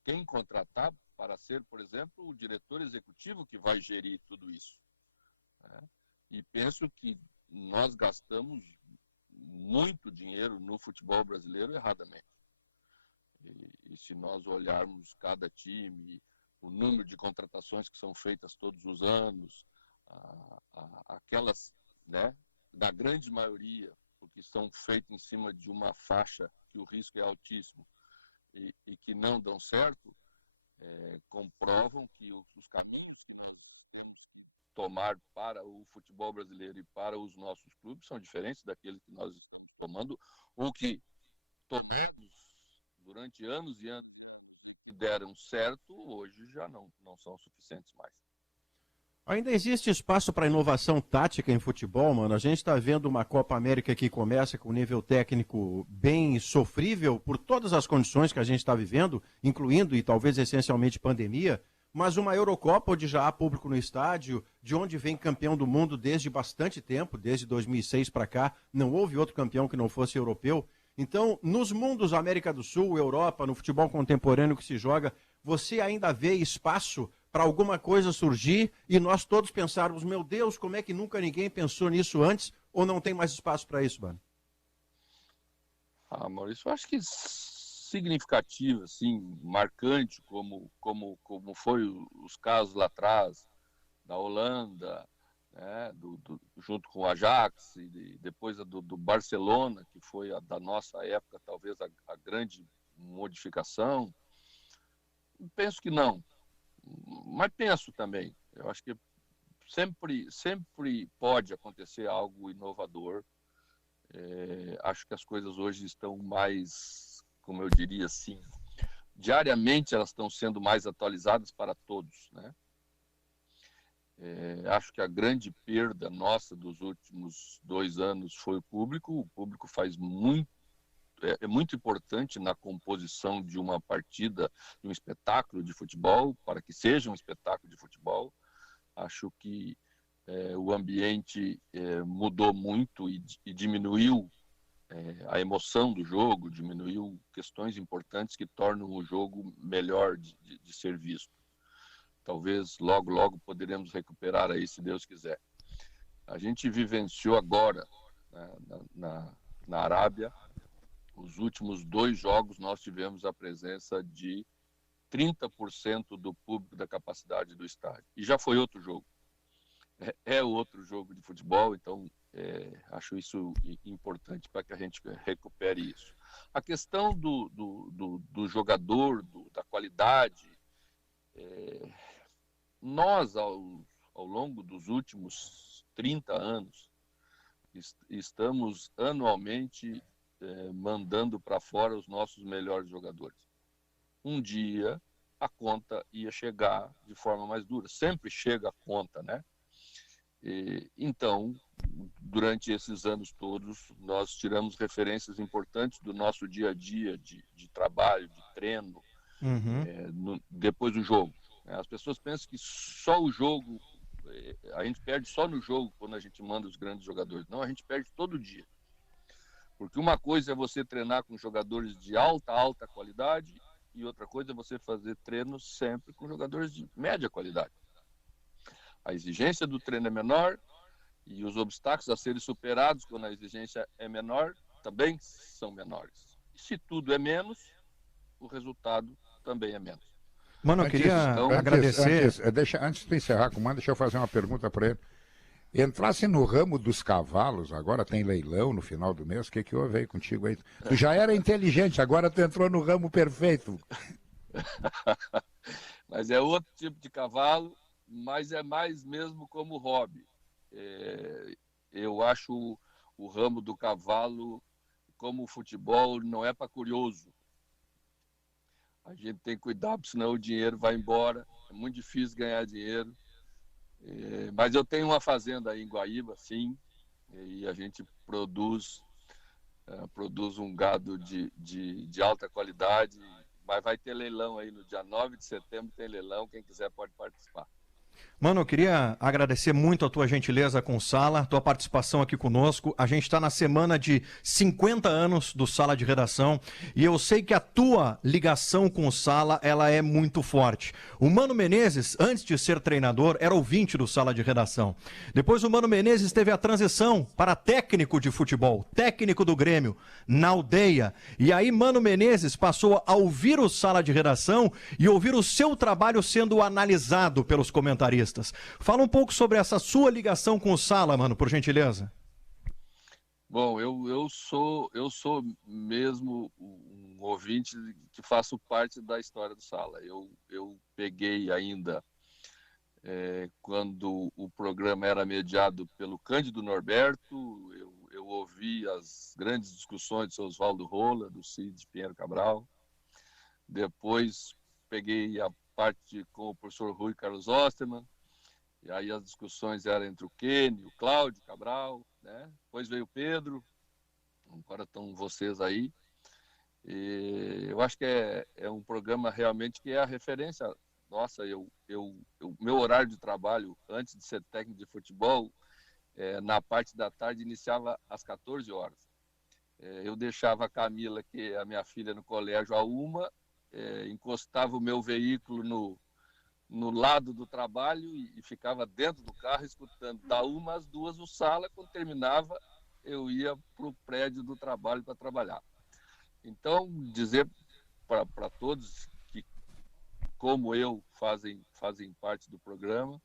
quem contratar para ser, por exemplo, o diretor executivo que vai gerir tudo isso, né? E penso que nós gastamos muito dinheiro no futebol brasileiro erradamente. E se nós olharmos cada time, o número de contratações que são feitas todos os anos, aquelas, né, da grande maioria, porque são feitas em cima de uma faixa que o risco é altíssimo e que não dão certo, comprovam que os caminhos que nós temos que tomar para o futebol brasileiro e para os nossos clubes são diferentes daqueles que nós estamos tomando, ou que tomamos durante anos e anos e que deram certo, hoje já não são suficientes mais. Ainda existe espaço para inovação tática em futebol, mano? A gente está vendo uma Copa América que começa com um nível técnico bem sofrível por todas as condições que a gente está vivendo, incluindo e talvez essencialmente pandemia, mas uma Eurocopa onde já há público no estádio, de onde vem campeão do mundo desde bastante tempo, desde 2006 para cá, não houve outro campeão que não fosse europeu. Então, nos mundos América do Sul, Europa, no futebol contemporâneo que se joga, você ainda vê espaço para alguma coisa surgir e nós todos pensarmos, meu Deus, como é que nunca ninguém pensou nisso antes, ou não tem mais espaço para isso, mano? Maurício, eu acho que significativo, assim, marcante, como foi os casos lá atrás, da Holanda, né, junto com o Ajax, e depois do Barcelona, que foi a da nossa época, talvez a grande modificação. Penso que não, mas penso também. Eu acho que sempre pode acontecer algo inovador. Acho que as coisas hoje estão mais, como eu diria assim, diariamente elas estão sendo mais atualizadas para todos, né? Acho que a grande perda nossa dos últimos 2 anos foi o público. O público faz muito, é muito importante na composição de uma partida, de um espetáculo de futebol, para que seja um espetáculo de futebol. Acho que o ambiente mudou muito e diminuiu a emoção do jogo, diminuiu questões importantes que tornam o jogo melhor de ser visto. Talvez logo poderemos recuperar aí, se Deus quiser. A gente vivenciou agora, né, na Arábia, os últimos 2 jogos nós tivemos a presença de 30% do público da capacidade do estádio. E já foi outro jogo. É outro jogo de futebol, então acho isso importante para que a gente recupere isso. A questão do jogador, da qualidade, nós, ao longo dos últimos 30 anos, estamos anualmente mandando para fora os nossos melhores jogadores. Um dia a conta ia chegar de forma mais dura. Sempre chega a conta, né? Então, durante esses anos todos, nós tiramos referências importantes do nosso dia a dia de trabalho, de treino, depois do jogo. As pessoas pensam que só o jogo, a gente perde só no jogo quando a gente manda os grandes jogadores. Não, a gente perde todo dia. Porque uma coisa é você treinar com jogadores de alta qualidade e outra coisa é você fazer treinos sempre com jogadores de média qualidade. A exigência do treino é menor e os obstáculos a serem superados quando a exigência é menor também são menores. E se tudo é menos, o resultado também é menos. Mano, eu queria agradecer. Antes de encerrar com o Mano, deixa eu fazer uma pergunta para ele. Entrasse no ramo dos cavalos, agora tem leilão no final do mês, o que houve aí contigo aí? Tu já era inteligente, agora tu entrou no ramo perfeito. Mas é outro tipo de cavalo, mas é mais mesmo como hobby. Eu acho o ramo do cavalo, como o futebol, não é para curioso. A gente tem que cuidar, porque senão o dinheiro vai embora. É muito difícil ganhar dinheiro. Mas eu tenho uma fazenda aí em Guaíba, sim, e a gente produz um gado de alta qualidade, mas vai ter leilão aí no dia 9 de setembro, tem leilão, quem quiser pode participar. Mano, eu queria agradecer muito a tua gentileza com o Sala, tua participação aqui conosco. A gente está na semana de 50 anos do Sala de Redação e eu sei que a tua ligação com o Sala, ela é muito forte. O Mano Menezes, antes de ser treinador, era ouvinte do Sala de Redação. Depois o Mano Menezes teve a transição para técnico de futebol, técnico do Grêmio, na Aldeia. E aí Mano Menezes passou a ouvir o Sala de Redação e ouvir o seu trabalho sendo analisado pelos comentaristas. Fala um pouco sobre essa sua ligação com o Sala, mano, por gentileza. Bom, eu sou mesmo um ouvinte que faço parte da história do Sala. Eu peguei ainda quando o programa era mediado pelo Cândido Norberto, eu ouvi as grandes discussões do seu Oswaldo Rola, do Cid Pinheiro Cabral. Depois peguei a parte com o professor Rui Carlos Osterman. E aí as discussões eram entre o Kenny, o Cláudio Cabral, né? Depois veio o Pedro, agora estão vocês aí. E eu acho que é um programa realmente que é a referência. Nossa, meu horário de trabalho, antes de ser técnico de futebol, na parte da tarde, iniciava às 14 horas. Eu deixava a Camila, que é a minha filha, no colégio a 1h, encostava o meu veículo no lado do trabalho e ficava dentro do carro escutando da 1h às 2h o Sala. Quando terminava, eu ia para o prédio do trabalho para trabalhar. Então, dizer para todos que, como eu, fazem parte do programa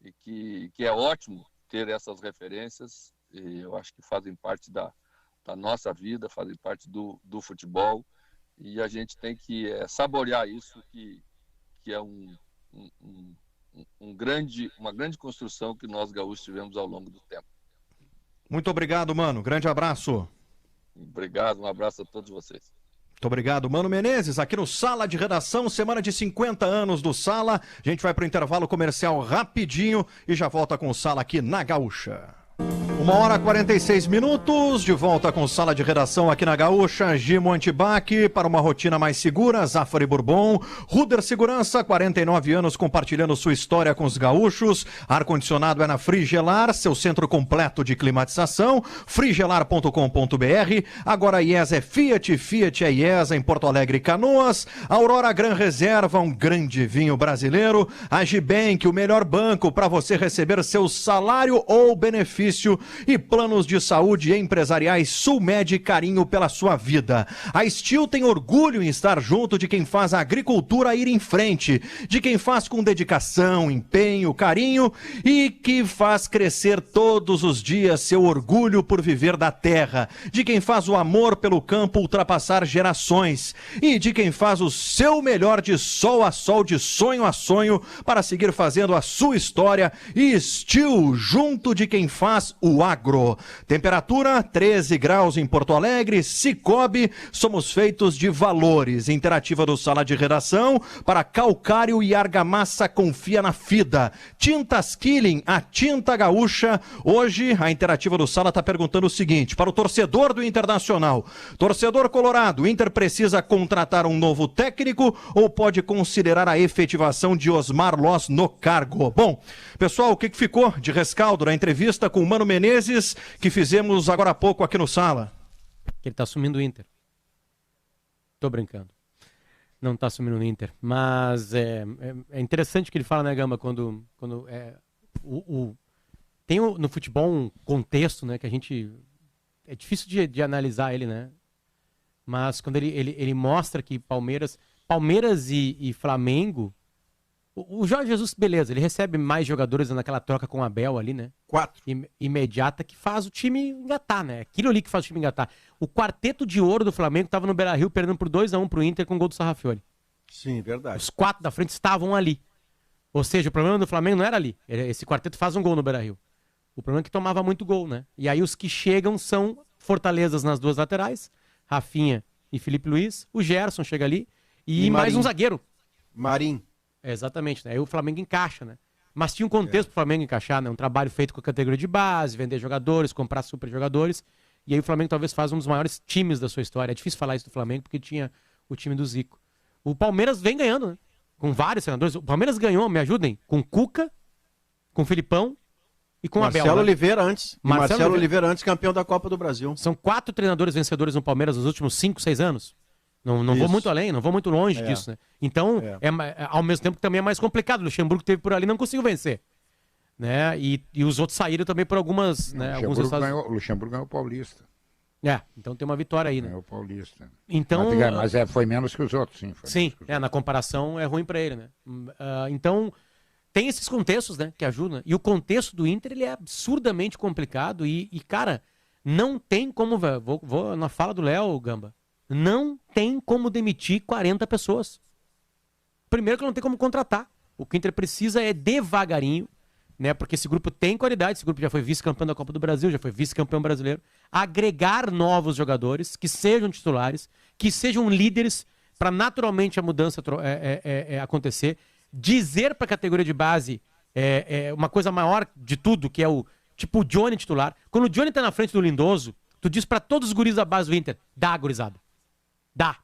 e que é ótimo ter essas referências, e eu acho que fazem parte da nossa vida, fazem parte do futebol, e a gente tem que saborear isso, que é uma grande construção que nós gaúchos tivemos ao longo do tempo. Muito obrigado, mano. Grande abraço. Obrigado, um abraço a todos vocês. Muito obrigado, Mano Menezes, aqui no Sala de Redação, semana de 50 anos do Sala. A gente vai para o intervalo comercial rapidinho e já volta com o Sala aqui na Gaúcha. 1h46, de volta com Sala de Redação aqui na Gaúcha. Gimo Antibac, para uma rotina mais segura, Zafari Bourbon. Ruder Segurança, 49 anos compartilhando sua história com os gaúchos. Ar-condicionado é na Frigelar, seu centro completo de climatização, frigelar.com.br. Agora IES é Fiat é IES em Porto Alegre e Canoas. Aurora Gran Reserva, um grande vinho brasileiro. Agibank, o melhor banco para você receber seu salário ou benefício. E planos de saúde empresariais Sulmed, carinho pela sua vida. A Steel tem orgulho em estar junto de quem faz a agricultura ir em frente, de quem faz com dedicação, empenho, carinho e que faz crescer todos os dias seu orgulho por viver da terra, de quem faz o amor pelo campo ultrapassar gerações e de quem faz o seu melhor de sol a sol, de sonho a sonho, para seguir fazendo a sua história. E Steel, junto de quem faz o agro. Temperatura 13 graus em Porto Alegre. Cicobi, somos feitos de valores. Interativa do Sala de Redação, para calcário e argamassa, confia na FIDA. Tintas Killing, a tinta gaúcha. Hoje a interativa do Sala está perguntando o seguinte, para o torcedor do Internacional: torcedor colorado, o Inter precisa contratar um novo técnico ou pode considerar a efetivação de Osmar Loz no cargo? Bom, pessoal, o que ficou de rescaldo na entrevista com o Mano Menezes, que fizemos agora há pouco aqui no Sala? Que ele tá assumindo o Inter. Tô brincando. Não tá assumindo o Inter. Mas é interessante que ele fala, né, Gamba, quando tem no futebol um contexto, né, que a gente... É difícil de analisar ele, né? Mas quando ele mostra que Palmeiras e Flamengo... O Jorge Jesus, beleza, ele recebe mais jogadores naquela troca com o Abel ali, né? 4. Imediata, que faz o time engatar, né? Aquilo ali que faz o time engatar. O quarteto de ouro do Flamengo estava no Beira-Rio perdendo por 2-1 pro Inter com o gol do Sarrafiori. Sim, verdade. Os 4 da frente estavam ali. Ou seja, o problema do Flamengo não era ali. Esse quarteto faz um gol no Beira-Rio. O problema é que tomava muito gol, né? E aí os que chegam são fortalezas nas duas laterais, Rafinha e Felipe Luiz. O Gerson chega ali e mais um zagueiro. Marim. Exatamente, né? Aí o Flamengo encaixa, né? Mas tinha um contexto pro Flamengo encaixar, né? Um trabalho feito com a categoria de base, vender jogadores, comprar super jogadores. E aí o Flamengo talvez faz um dos maiores times da sua história. É difícil falar isso do Flamengo porque tinha o time do Zico. O Palmeiras vem ganhando, né? Com vários treinadores. O Palmeiras ganhou, me ajudem, com Cuca, com o Filipão e com o Abel. Marcelo Né? Oliveira antes. Marcelo Oliveira antes, campeão da Copa do Brasil. São 4 treinadores vencedores no Palmeiras nos últimos 5, 6 anos. Não vou muito além, não vou muito longe disso, né? Então, ao mesmo tempo que também é mais complicado. O Luxemburgo teve por ali e não conseguiu vencer. Né? E os outros saíram também por algumas... Né, o Luxemburgo ganhou o Paulista. Então tem uma vitória aí, né? Ganhou o Paulista. Então, mas foi menos que os outros, sim. Sim, na comparação é ruim para ele, né? Então, tem esses contextos, né, que ajudam. E o contexto do Inter, ele é absurdamente complicado e cara, não tem como... Vou na fala do Léo, Gamba. Não tem como demitir 40 pessoas. Primeiro que não tem como contratar. O que o Inter precisa é devagarinho, né? Porque esse grupo tem qualidade, esse grupo já foi vice-campeão da Copa do Brasil, já foi vice-campeão brasileiro. Agregar novos jogadores que sejam titulares, que sejam líderes, para naturalmente a mudança acontecer. Dizer para a categoria de base uma coisa maior de tudo, que é o tipo o Johnny titular. Quando o Johnny tá na frente do Lindoso, tu diz para todos os guris da base do Inter, dá, gurizada. Dá.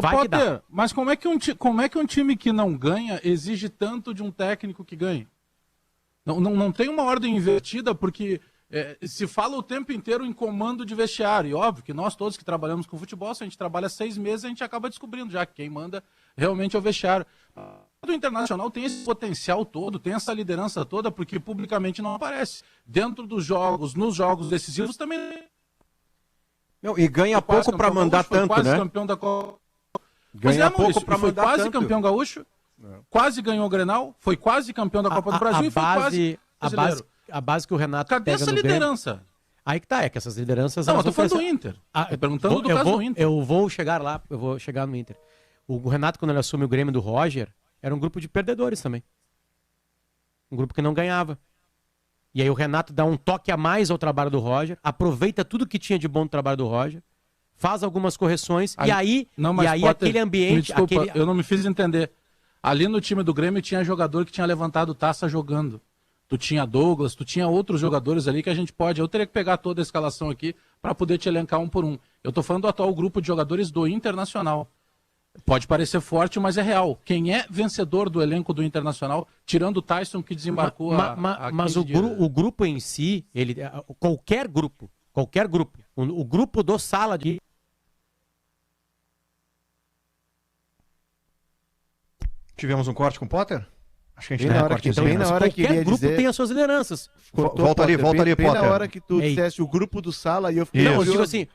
Vai Potter, mas como é que um time que não ganha exige tanto de um técnico que ganha? Não tem uma ordem invertida, porque se fala o tempo inteiro em comando de vestiário. E óbvio que nós todos que trabalhamos com futebol, se a gente trabalha 6 meses, a gente acaba descobrindo já que quem manda realmente é o vestiário. O Internacional tem esse potencial todo, tem essa liderança toda, porque publicamente não aparece. Dentro dos jogos, nos jogos decisivos também... E ganha pouco para mandar tanto, quase né? Campeão da Copa. Ganha pouco para foi mandar quase tanto. campeão gaúcho, quase ganhou o Grenal, foi quase campeão da Copa do Brasil e foi quase brasileiro. A base que o Renato Cadê pega essa no liderança? Grêmio, aí que tá, é que essas lideranças... Não, eu tô falando do Inter. Tô perguntando do caso do Inter. Eu vou chegar lá, eu vou chegar no Inter. O Renato, quando ele assume o Grêmio do Roger, era um grupo de perdedores também. Um grupo que não ganhava. E aí o Renato dá um toque a mais ao trabalho do Roger, aproveita tudo que tinha de bom no trabalho do Roger, faz algumas correções, e aí Potter, aquele ambiente... Desculpa, eu não me fiz entender. Ali no time do Grêmio tinha jogador que tinha levantado taça jogando. Tu tinha Douglas, tu tinha outros jogadores ali que a gente pode... Eu teria que pegar toda a escalação aqui para poder te elencar um por um. Eu tô falando do atual grupo de jogadores do Internacional. Pode parecer forte, mas é real. Quem é vencedor do elenco do Internacional, tirando o Tyson que desembarcou mas o grupo em si, qualquer grupo, o grupo do Sala de... Tivemos um corte com o Potter? Acho que a gente Bem tem na um hora cortezinho, bem né? na hora que Qualquer iria grupo dizer... tem as suas lideranças. Volta ali, bem Potter. na hora que tu dissesse o grupo do Sala e eu fiquei... Não, eu curioso. digo assim,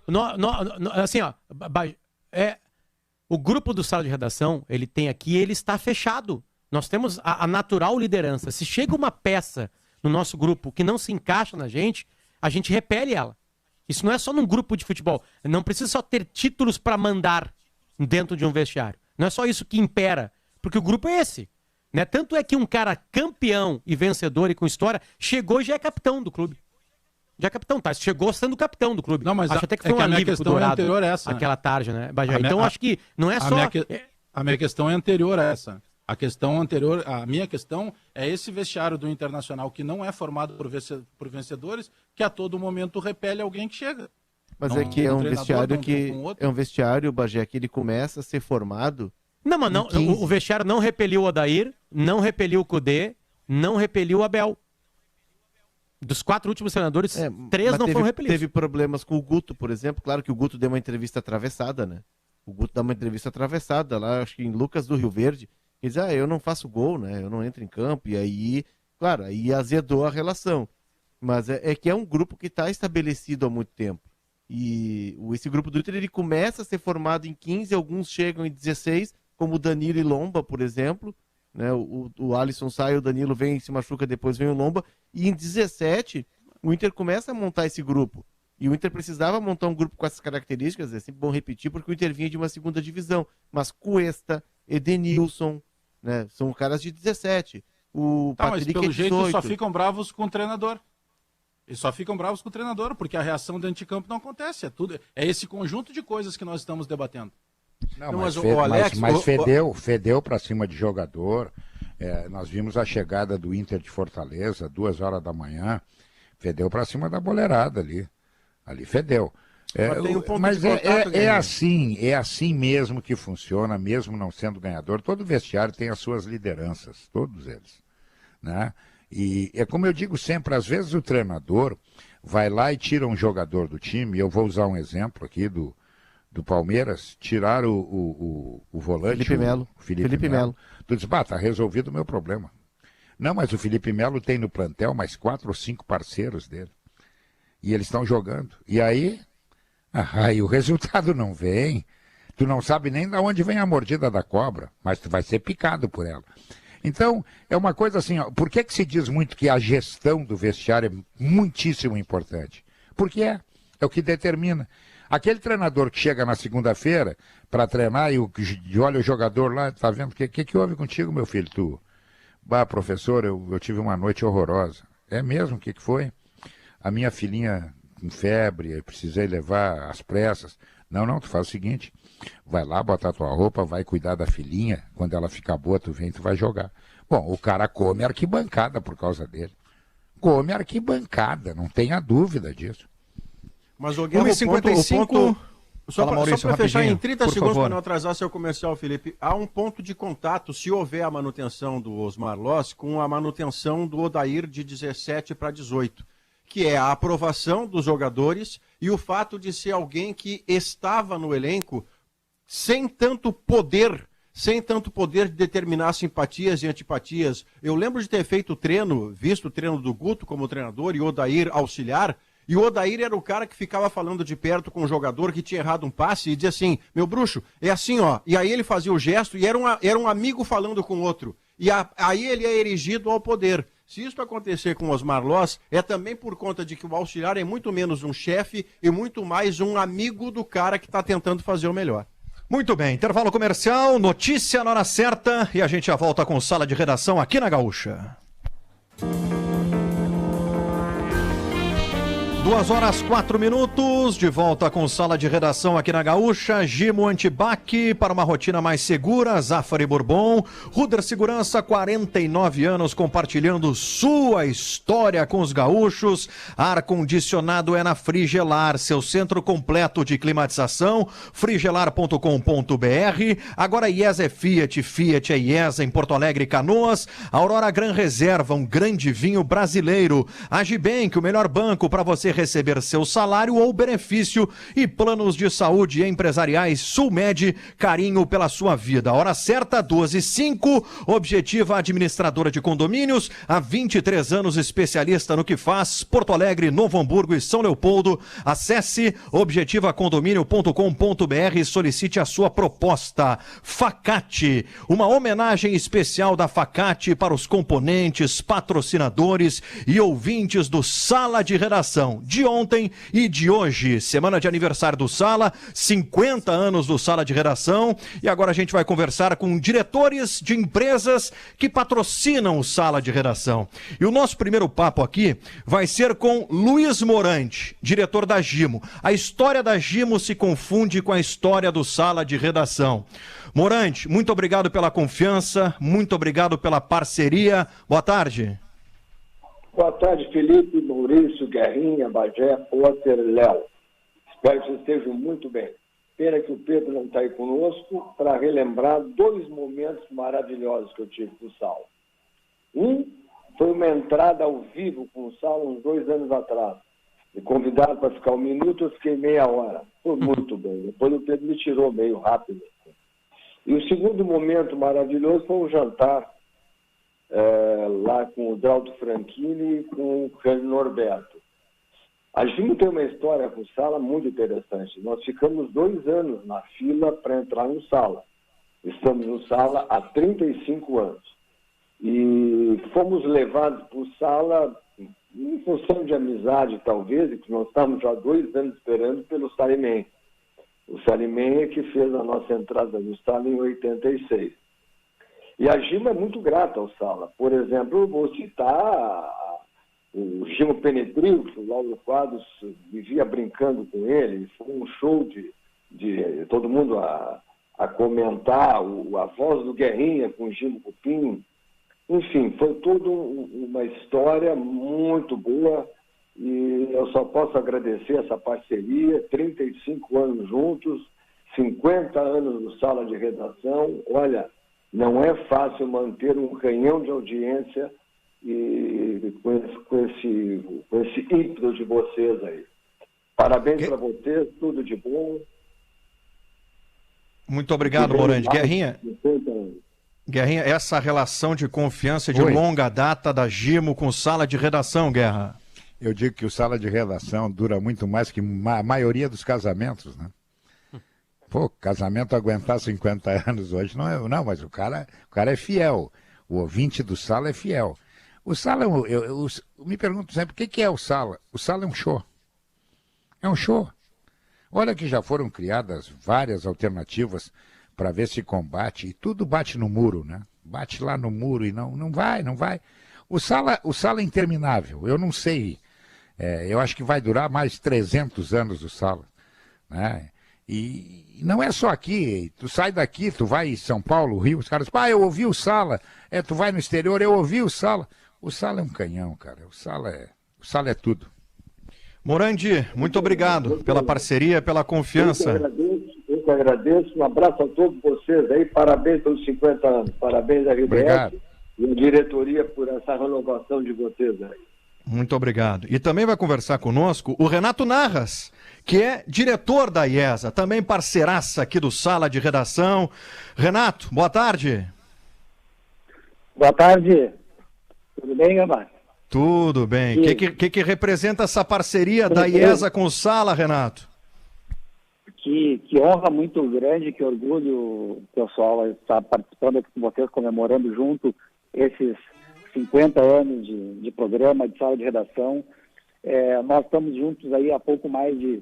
o grupo do Sala de Redação, ele tem aqui, ele está fechado. Nós temos a natural liderança. Se chega uma peça no nosso grupo que não se encaixa na gente, a gente repele ela. Isso não é só num grupo de futebol. Não precisa só ter títulos para mandar dentro de um vestiário. Não é só isso que impera, porque o grupo é esse. Né? Tanto é que um cara campeão e vencedor e com história chegou e já é capitão do clube. Já é capitão, tá? Chegou sendo capitão do clube. Não, mas acho até que foi um alívio pro Dourado anterior a essa, aquela tarde, né? Então acho que não é só... A minha questão é anterior a essa. A minha questão é esse vestiário do Internacional que não é formado por vencedores, que a todo momento repele alguém que chega. Mas é que é um vestiário que... É um vestiário, Bagé, que ele começa a ser formado... Não, mas não, o vestiário não repeliu o Odair, não repeliu o Cudê, não repeliu o Abel. Dos 4 últimos treinadores, 3 não foram repelidos. Teve problemas com o Guto, por exemplo. Claro que o Guto deu uma entrevista atravessada, né? O Guto dá uma entrevista atravessada lá, acho que em Lucas do Rio Verde. Ele diz, eu não faço gol, né? Eu não entro em campo. E aí, claro, aí azedou a relação. Mas é que é um grupo que está estabelecido há muito tempo. E esse grupo do Inter, ele começa a ser formado em 15, alguns chegam em 16, como o Danilo e Lomba, por exemplo, né? O Alisson sai, o Danilo vem, se machuca, depois vem o Lomba, e em 17 o Inter começa a montar esse grupo, e o Inter precisava montar um grupo com essas características, é sempre bom repetir, porque o Inter vinha de uma segunda divisão, mas Cuesta, Edenilson, né? São caras de 17, o Patrick mas pelo jeito 18. só ficam bravos com o treinador. Eles só ficam bravos com o treinador, porque a reação dentro de campo não acontece, é esse conjunto de coisas que nós estamos debatendo. Não, mas fedeu para cima de jogador. Nós vimos a chegada do Inter de Fortaleza, 2 horas da manhã. Fedeu para cima da boleirada ali. Ali fedeu. Mas é assim mesmo que funciona, mesmo não sendo ganhador. Todo vestiário tem as suas lideranças, todos eles. né? E é como eu digo sempre, às vezes o treinador vai lá e tira um jogador do time, eu vou usar um exemplo aqui do Palmeiras, tirar o volante, Felipe Melo. Felipe Melo. Tu diz, tá resolvido o meu problema. Não, mas o Felipe Melo tem no plantel mais 4 ou 5 parceiros dele. E eles estão jogando. E aí o resultado não vem. Tu não sabe nem de onde vem a mordida da cobra, mas tu vai ser picado por ela. Então, é uma coisa assim, ó, por que se diz muito que a gestão do vestiário é muitíssimo importante? Porque é o que determina. Aquele treinador que chega na segunda-feira para treinar e olha o jogador lá, tá vendo? O que houve contigo, meu filho? Tu, professor, eu tive uma noite horrorosa. É mesmo? O que foi? A minha filhinha com febre, eu precisei levar às pressas. Não, tu faz o seguinte, vai lá, bota a tua roupa, vai cuidar da filhinha, quando ela ficar boa, tu vem, tu vai jogar. Bom, o cara come arquibancada por causa dele. Come arquibancada, não tenha dúvida disso. Mas o Guerra, 1h55... Só para fechar em 30 segundos para não atrasar seu comercial, Felipe, há um ponto de contato, se houver a manutenção do Osmar Loss, com a manutenção do Odair de 17 para 18, que é a aprovação dos jogadores e o fato de ser alguém que estava no elenco sem tanto poder de determinar simpatias e antipatias. Eu lembro de ter feito visto o treino do Guto como treinador e o Odair auxiliar, e o Odair era o cara que ficava falando de perto com o jogador que tinha errado um passe e dizia assim, meu bruxo, é assim, ó. E aí ele fazia o gesto e era um amigo falando com o outro. E aí ele é erigido ao poder. Se isso acontecer com o Osmar Loss, é também por conta de que o auxiliar é muito menos um chefe e muito mais um amigo do cara que está tentando fazer o melhor. Muito bem, intervalo comercial, notícia na hora certa e a gente já volta com Sala de Redação aqui na Gaúcha. 2h04, de volta com Sala de Redação aqui na Gaúcha. Gimo Antibac, para uma rotina mais segura, Zafari Bourbon. Ruder Segurança, 49 anos, compartilhando sua história com os gaúchos. Ar-condicionado é na Frigelar, seu centro completo de climatização, frigelar.com.br. Agora IESA é Fiat, Fiat é IESA em Porto Alegre e Canoas. Aurora Gran Reserva, um grande vinho brasileiro. Agibank, o melhor banco para você receber seu salário ou benefício, e planos de saúde empresariais Sulmed, carinho pela sua vida. Hora certa, 12h05, Objetiva Administradora de Condomínios, há 23 anos especialista no que faz, Porto Alegre, Novo Hamburgo e São Leopoldo. Acesse objetivacondomínio.com.br e solicite a sua proposta. Facate, uma homenagem especial da Facate para os componentes, patrocinadores e ouvintes do Sala de Redação de ontem e de hoje, semana de aniversário do Sala, 50 anos do Sala de Redação, e agora a gente vai conversar com diretores de empresas que patrocinam o Sala de Redação. E o nosso primeiro papo aqui vai ser com Luiz Morante, diretor da Gimo. A história da Gimo se confunde com a história do Sala de Redação. Morante, muito obrigado pela confiança, muito obrigado pela parceria. Boa tarde. Boa tarde, Felipe, Maurício, Guerrinha, Bagé, Potter, Léo. Espero que vocês estejam muito bem. Pena que o Pedro não está aí conosco para relembrar 2 momentos maravilhosos que eu tive com o Sal. Um foi uma entrada ao vivo com o Sal uns 2 anos atrás. Me convidaram para ficar 1 minuto, eu fiquei meia hora. Foi muito bem. Depois o Pedro me tirou meio rápido. E o segundo momento maravilhoso foi um jantar lá com o Drauto Franchini e com o Cândido Norberto. A Gimo tem uma história com o Sala muito interessante. Nós ficamos 2 anos na fila para entrar no Sala. Estamos no Sala há 35 anos. E fomos levados para o Sala em função de amizade, talvez, e que nós estávamos já 2 anos esperando pelo Salimem. O Salimem é que fez a nossa entrada no Sala em 86. E a Gimo é muito grata ao Sala. Por exemplo, eu vou citar o Gimo Penetril, que o Lauro Quadros vivia brincando com ele. Foi um show de todo mundo a comentar, a voz do Guerrinha com o Gimo Cupim. Enfim, foi toda uma história muito boa e eu só posso agradecer essa parceria, 35 anos juntos, 50 anos no Sala de Redação. Olha, não é fácil manter um canhão de audiência e com esse ímpeto de vocês aí. Parabéns para vocês, tudo de bom. Muito obrigado, Morandi. Guerrinha, essa relação de confiança de longa data da Gimo com sala de redação, Guerra. Eu digo que o sala de redação dura muito mais que a maioria dos casamentos, né? Pô, casamento aguentar 50 anos hoje não, mas o cara é fiel. O ouvinte do sala é fiel. O sala, eu me pergunto sempre, o que é o sala? O sala é um show. É um show. Olha que já foram criadas várias alternativas para ver se combate, e tudo bate no muro, né? Bate lá no muro e não vai. O sala é interminável, eu não sei, eu acho que vai durar mais 300 anos o sala, né? E não é só aqui, tu sai daqui, tu vai em São Paulo, Rio, os caras, eu ouvi o sala, tu vai no exterior, eu ouvi o sala é um canhão, cara, o sala é tudo. Morandi, muito obrigado pela parceria, pela confiança. Eu que agradeço, um abraço a todos vocês aí, parabéns pelos 50 anos, parabéns à RBS e à diretoria por essa renovação de vocês aí. Muito obrigado. E também vai conversar conosco o Renato Narras, que é diretor da IESA, também parceiraça aqui do Sala de Redação. Renato, boa tarde. Boa tarde. Tudo bem, Gambá? Tudo bem. O que representa essa parceria da IESA com o Sala, Renato? Que honra muito grande, que orgulho, pessoal, estar participando aqui com vocês, comemorando junto esses 50 anos de programa, de Sala de Redação. Nós estamos juntos aí há pouco mais de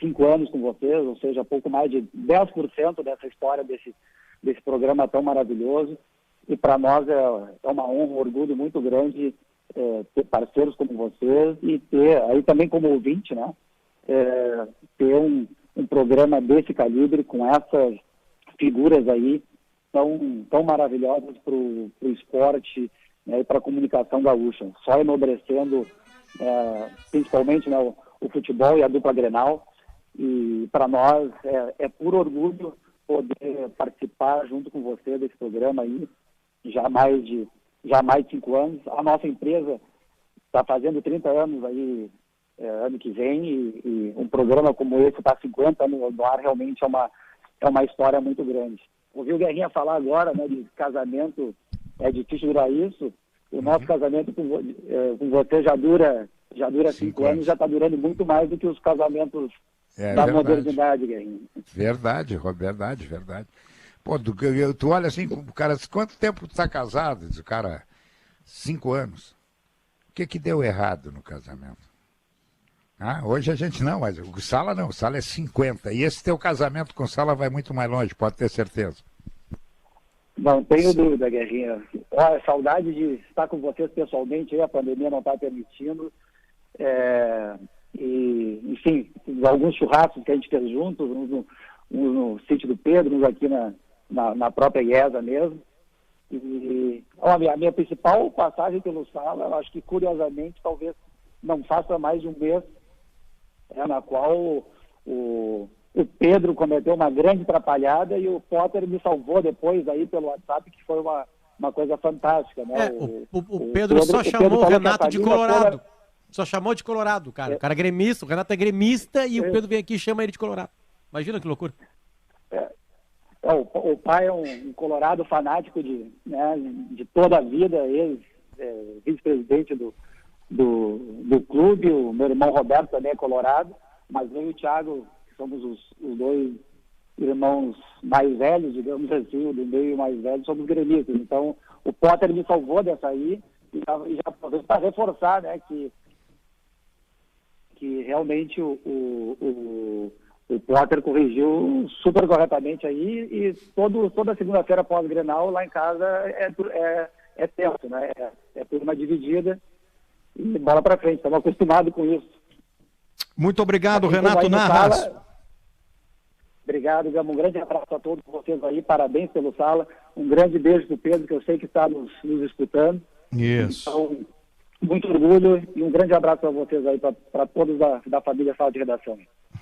5 anos com vocês, ou seja, pouco mais de 10% dessa história desse programa tão maravilhoso. E para nós é uma honra, um orgulho muito grande ter parceiros como vocês e ter, aí também como ouvinte, né, ter um programa desse calibre, com essas figuras aí tão maravilhosas para o esporte, né, e para a comunicação gaúcha, só enobrecendo principalmente, né, o futebol e a dupla Grenal. E para nós é puro orgulho poder participar junto com você desse programa aí, já há mais de 5 anos. A nossa empresa está fazendo 30 anos aí, ano que vem, e um programa como esse está 50 anos no ar, realmente é uma história muito grande. Ouvi o Guerrinha falar agora, né, de casamento, é difícil durar isso. O nosso casamento com você já dura 5 anos, já está durando muito mais do que os casamentos da modernidade, Guerrinha. Verdade. Pô, tu olha assim, o cara, quanto tempo tu tá casado? Diz o cara, 5 anos. O que deu errado no casamento? Hoje a gente não, mas o Sala não, o Sala é 50. E esse teu casamento com o Sala vai muito mais longe, pode ter certeza. Não tenho dúvida, Guerrinha. Saudade de estar com vocês pessoalmente, a pandemia não está permitindo. E, enfim, alguns churrascos que a gente fez juntos, uns no sítio do Pedro, uns aqui na própria IESA mesmo. E a minha principal passagem pelo Sala, eu acho que curiosamente talvez não faça mais de um mês, na qual o Pedro cometeu uma grande atrapalhada e o Potter me salvou depois aí pelo WhatsApp, que foi uma coisa fantástica, né? O Pedro só chamou o Renato de Colorado. Só chamou de Colorado, cara. O cara é gremista, o Renato é gremista e o Pedro vem aqui e chama ele de Colorado. Imagina que loucura. O pai é um colorado fanático de toda a vida, vice-presidente do clube. O meu irmão Roberto também é colorado, mas eu e o Thiago, que somos os dois irmãos mais velhos, digamos assim, o do meio mais velho, somos gremistas. Então, o Potter me salvou dessa aí, e já aproveito para reforçar, né, que realmente o Potter corrigiu super corretamente aí, e toda segunda-feira pós-Grenal lá em casa é tenso, né? É turma dividida e bola para frente. Estamos acostumados com isso. Muito obrigado, Renato Narras. Obrigado, Gama. Um grande abraço a todos vocês aí. Parabéns pelo Sala. Um grande beijo pro Pedro, que eu sei que está nos escutando. Isso. Então, muito orgulho e um grande abraço para vocês aí, para todos da família Sala de Redação.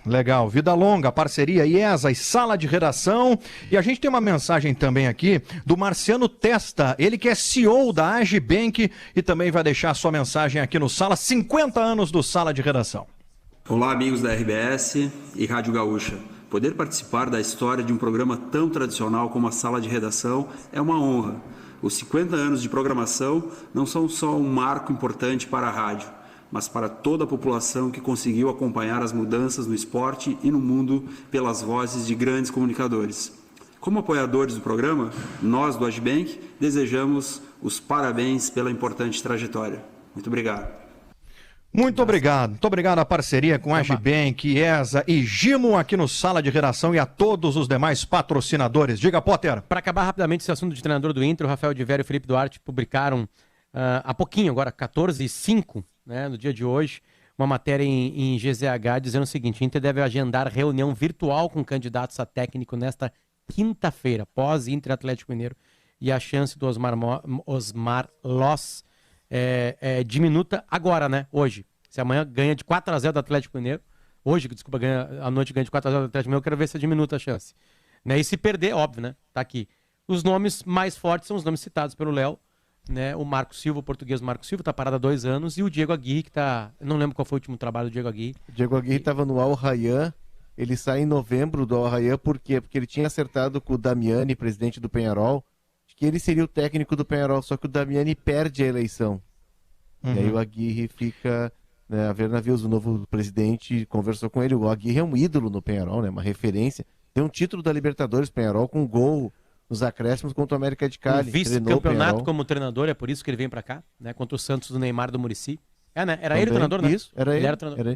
Legal, vida longa, parceria IESA e sala de redação. E a gente tem uma mensagem também aqui do Marciano Testa, ele que é CEO da Agibank e também vai deixar a sua mensagem aqui no Sala, 50 anos do Sala de Redação. Olá, amigos da RBS e Rádio Gaúcha. Poder participar da história de um programa tão tradicional como a Sala de Redação é uma honra. Os 50 anos de programação não são só um marco importante para a rádio, mas para toda a população que conseguiu acompanhar as mudanças no esporte e no mundo pelas vozes de grandes comunicadores. Como apoiadores do programa, nós do Agibank desejamos os parabéns pela importante trajetória. Muito obrigado. Muito obrigado à parceria com a Agibank, IESA e Gimo aqui no Sala de Redação e a todos os demais patrocinadores. Diga, Potter. Para acabar rapidamente esse assunto de treinador do Inter, o Rafael de Vério e o Felipe Duarte publicaram há pouquinho, agora 14h05, né, no dia de hoje, uma matéria em GZH dizendo o seguinte: Inter deve agendar reunião virtual com candidatos a técnico nesta quinta-feira, pós Inter Atlético Mineiro, e a chance do Osmar Loss diminuta agora, né, hoje. Se amanhã ganha de 4-0 do Atlético Mineiro, hoje, desculpa, à noite ganha de 4-0 do Atlético Mineiro, eu quero ver se diminuta a chance. Né, e se perder, óbvio, né, tá aqui. Os nomes mais fortes são os nomes citados pelo Léo, né, o Marco Silva, o português Marco Silva, tá parado há 2 anos, e o Diego Aguirre, que tá... Eu não lembro qual foi o último trabalho do Diego Aguirre. O Diego Aguirre estava no Al Rayyan, ele sai em novembro do Al Rayyan, por quê? Porque ele tinha acertado com o Damiani, presidente do Peñarol, que ele seria o técnico do Peñarol, só que o Damiani perde a eleição. E aí o Aguirre fica, né, a ver navios, o novo presidente conversou com ele, o Aguirre é um ídolo no Peñarol, né, uma referência, tem um título da Libertadores Peñarol com gol nos acréscimos contra o América de Cali. Vice-campeonato como treinador, é por isso que ele vem pra cá, né? Contra o Santos do Neymar do Muricy. Né? Era Também, ele o treinador, né? Isso, era ele.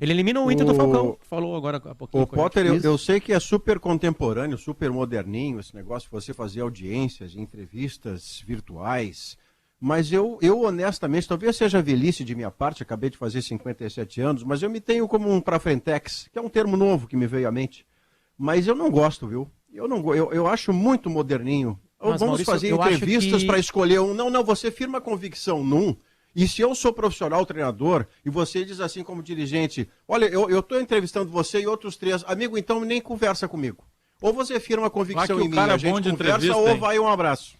Ele elimina o Inter do Falcão, que falou agora há pouquinho. O Potter, eu sei que é super contemporâneo, super moderninho esse negócio de você fazer audiências, entrevistas virtuais, mas eu honestamente, talvez seja velhice de minha parte, acabei de fazer 57 anos, mas eu me tenho como um pra-frentex, que é um termo novo que me veio à mente, mas eu não gosto, viu? Eu acho muito moderninho. Mas, vamos Maurício, fazer entrevistas para escolher um. Não, você firma convicção num. E se eu sou profissional treinador e você diz assim como dirigente, olha, eu estou entrevistando você e outros 3, amigo, então nem conversa comigo. Ou você firma convicção em mim, a gente conversa, ou vai um abraço.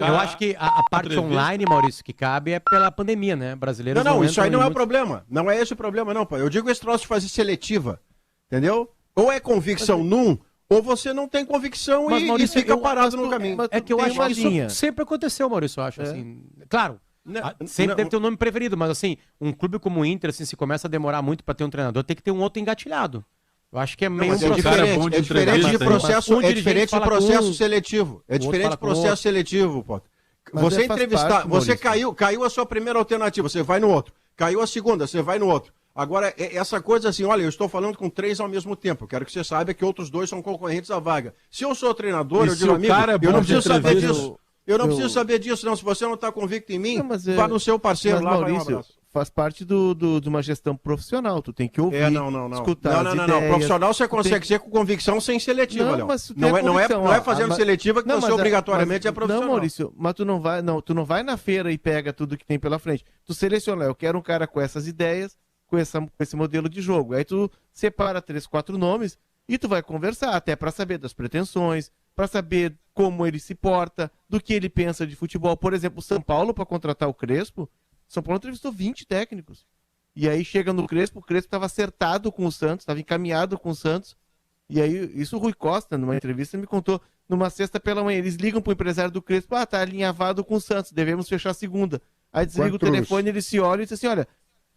Eu acho que a parte online, Maurício, que cabe é pela pandemia, né? Brasileiros não, isso aí não é problema. Não é esse o problema, não, pô. Eu digo esse troço de fazer seletiva, entendeu? Ou é convicção num, ou você não tem convicção e fica parado no caminho. É que eu acho que isso sempre aconteceu, Maurício, eu acho, assim. Claro, sempre deve ter um nome preferido, mas assim, um clube como o Inter, assim, se começa a demorar muito para ter um treinador, tem que ter um outro engatilhado. Eu acho que é meio diferente de processo, é diferente de processo seletivo. É diferente de processo seletivo, Potter. Você entrevistar, você caiu a sua primeira alternativa, você vai no outro. Caiu a segunda, você vai no outro. Agora, essa coisa assim, olha, eu estou falando com 3 ao mesmo tempo. Eu quero que você saiba que outros 2 são concorrentes à vaga. Se eu sou treinador, eu digo, amigo, eu não preciso saber disso. Eu não preciso saber disso, não. Se você não está convicto em mim, vá no seu parceiro lá, Maurício, vai um abraço. Faz parte de uma gestão profissional. Tu tem que ouvir, escutar as ideias. Não. Profissional você consegue ser com convicção sem seletiva, Léo. Não é fazendo seletiva que você obrigatoriamente é profissional. Não, Maurício, mas tu não vai na feira e pega tudo que tem pela frente. Tu seleciona, eu quero um cara com essas ideias, com esse modelo de jogo. Aí tu separa 3, 4 nomes e tu vai conversar, até para saber das pretensões, para saber como ele se porta, do que ele pensa de futebol. Por exemplo, o São Paulo, para contratar o Crespo, São Paulo entrevistou 20 técnicos. E aí chega no Crespo, o Crespo estava acertado com o Santos, estava encaminhado com o Santos. E aí, isso o Rui Costa, numa entrevista, me contou, numa sexta pela manhã, eles ligam para o empresário do Crespo, tá alinhavado com o Santos, devemos fechar a segunda. Aí desliga o telefone, ele se olha e diz assim, olha,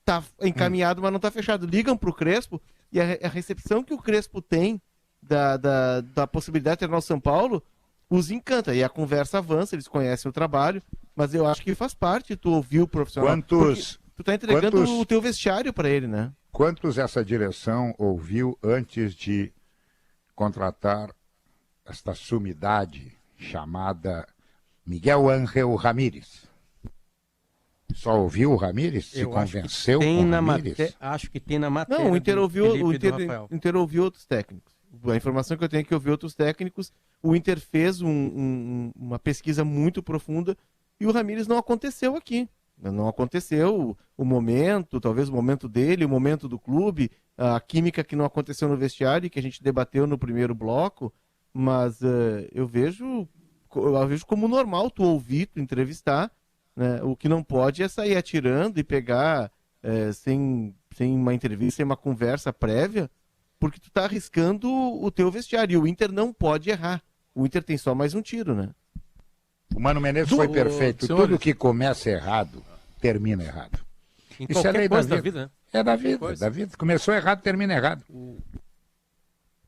tá encaminhado, mas não tá fechado. Ligam pro Crespo e a recepção que o Crespo tem da possibilidade de treinar o São Paulo os encanta. E a conversa avança, eles conhecem o trabalho, mas eu acho que faz parte tu ouvir o profissional. Tu tá entregando o teu vestiário para ele, né? Quantos essa direção ouviu antes de contratar esta sumidade chamada Miguel Ángel Ramírez? Só ouviu o Ramírez? Se convenceu com o Ramírez? Acho que tem na matéria. Não, o Inter ouviu outros técnicos. A informação que eu tenho é que ouviu outros técnicos. O Inter fez uma pesquisa muito profunda e o Ramírez não aconteceu aqui. Não aconteceu o momento, talvez o momento dele, o momento do clube, a química que não aconteceu no vestiário, que a gente debateu no primeiro bloco, mas eu vejo como normal tu ouvir, tu entrevistar, né? O que não pode é sair atirando e pegar sem uma entrevista, sem uma conversa prévia, porque tu tá arriscando o teu vestiário. E o Inter não pode errar. O Inter tem só mais um tiro, né? O Mano Menezes foi perfeito. Tudo que começa errado, termina errado. Isso é lei da vida, né? É da vida. Começou errado, termina errado.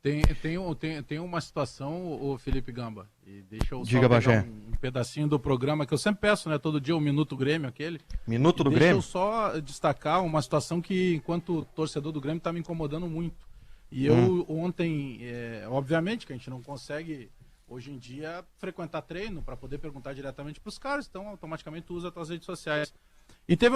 Tem uma situação, o Felipe Gamba, e deixa eu Diga, só pegar Bagé. um pedacinho do programa que eu sempre peço, né? Todo dia, o Minuto Grêmio, aquele. Minuto do Deixa Grêmio? eu só destacar uma situação que, enquanto torcedor do Grêmio, está me incomodando muito. E eu ontem, obviamente que a gente não consegue, hoje em dia, frequentar treino para poder perguntar diretamente para os caras, então automaticamente tu usa as tuas redes sociais. E teve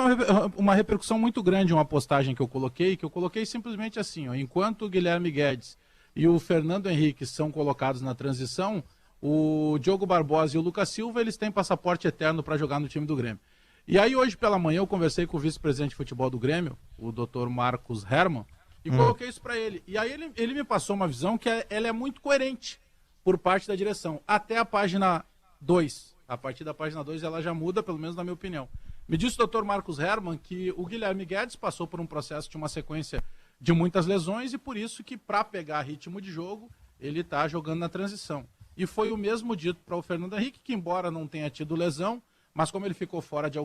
uma repercussão muito grande, uma postagem que eu coloquei simplesmente assim, ó, enquanto o Guilherme Guedes e o Fernando Henrique são colocados na transição, o Diogo Barbosa e o Lucas Silva, eles têm passaporte eterno para jogar no time do Grêmio. E aí hoje pela manhã eu conversei com o vice-presidente de futebol do Grêmio, o Dr. Marcos Hermann, e coloquei isso para ele. E aí ele me passou uma visão que ela é muito coerente por parte da direção, até a página 2. A partir da página 2 ela já muda, pelo menos na minha opinião. Me disse o Dr. Marcos Hermann que o Guilherme Guedes passou por um processo de uma sequência de muitas lesões e por isso que para pegar ritmo de jogo ele está jogando na transição. E foi o mesmo dito para o Fernando Henrique, que embora não tenha tido lesão, mas como ele ficou fora de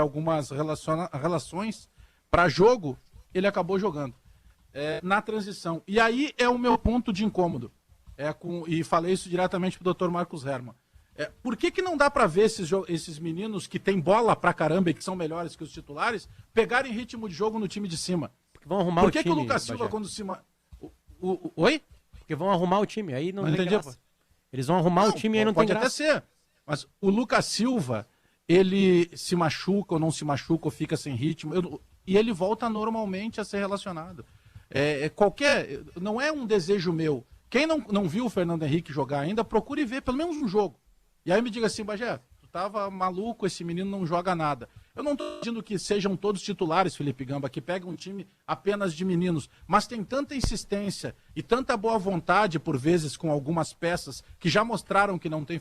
algumas relações para jogo, ele acabou jogando na transição. E aí é o meu ponto de incômodo. E falei isso diretamente para o Dr. Marcos Hermann. Por que não dá para ver esses meninos que têm bola pra caramba e que são melhores que os titulares, pegarem ritmo de jogo no time de cima? Porque vão arrumar Por que o time, que o Lucas Silva, Bagé? quando cima... Oi? Porque vão arrumar o time, aí não tem entendi. graça. Eles vão arrumar o time e aí não tem Pode até graça. ser. Mas o Lucas Silva, ele se machuca ou não se machuca ou fica sem ritmo, e ele volta normalmente a ser relacionado. Não é um desejo meu. Quem não viu o Fernando Henrique jogar ainda, procure ver pelo menos um jogo. E aí me diga assim, Bagé, tu tava maluco, esse menino não joga nada. Eu não estou dizendo que sejam todos titulares, Felipe Gamba, que pegam um time apenas de meninos, mas tem tanta insistência e tanta boa vontade, por vezes, com algumas peças que já mostraram que não tem...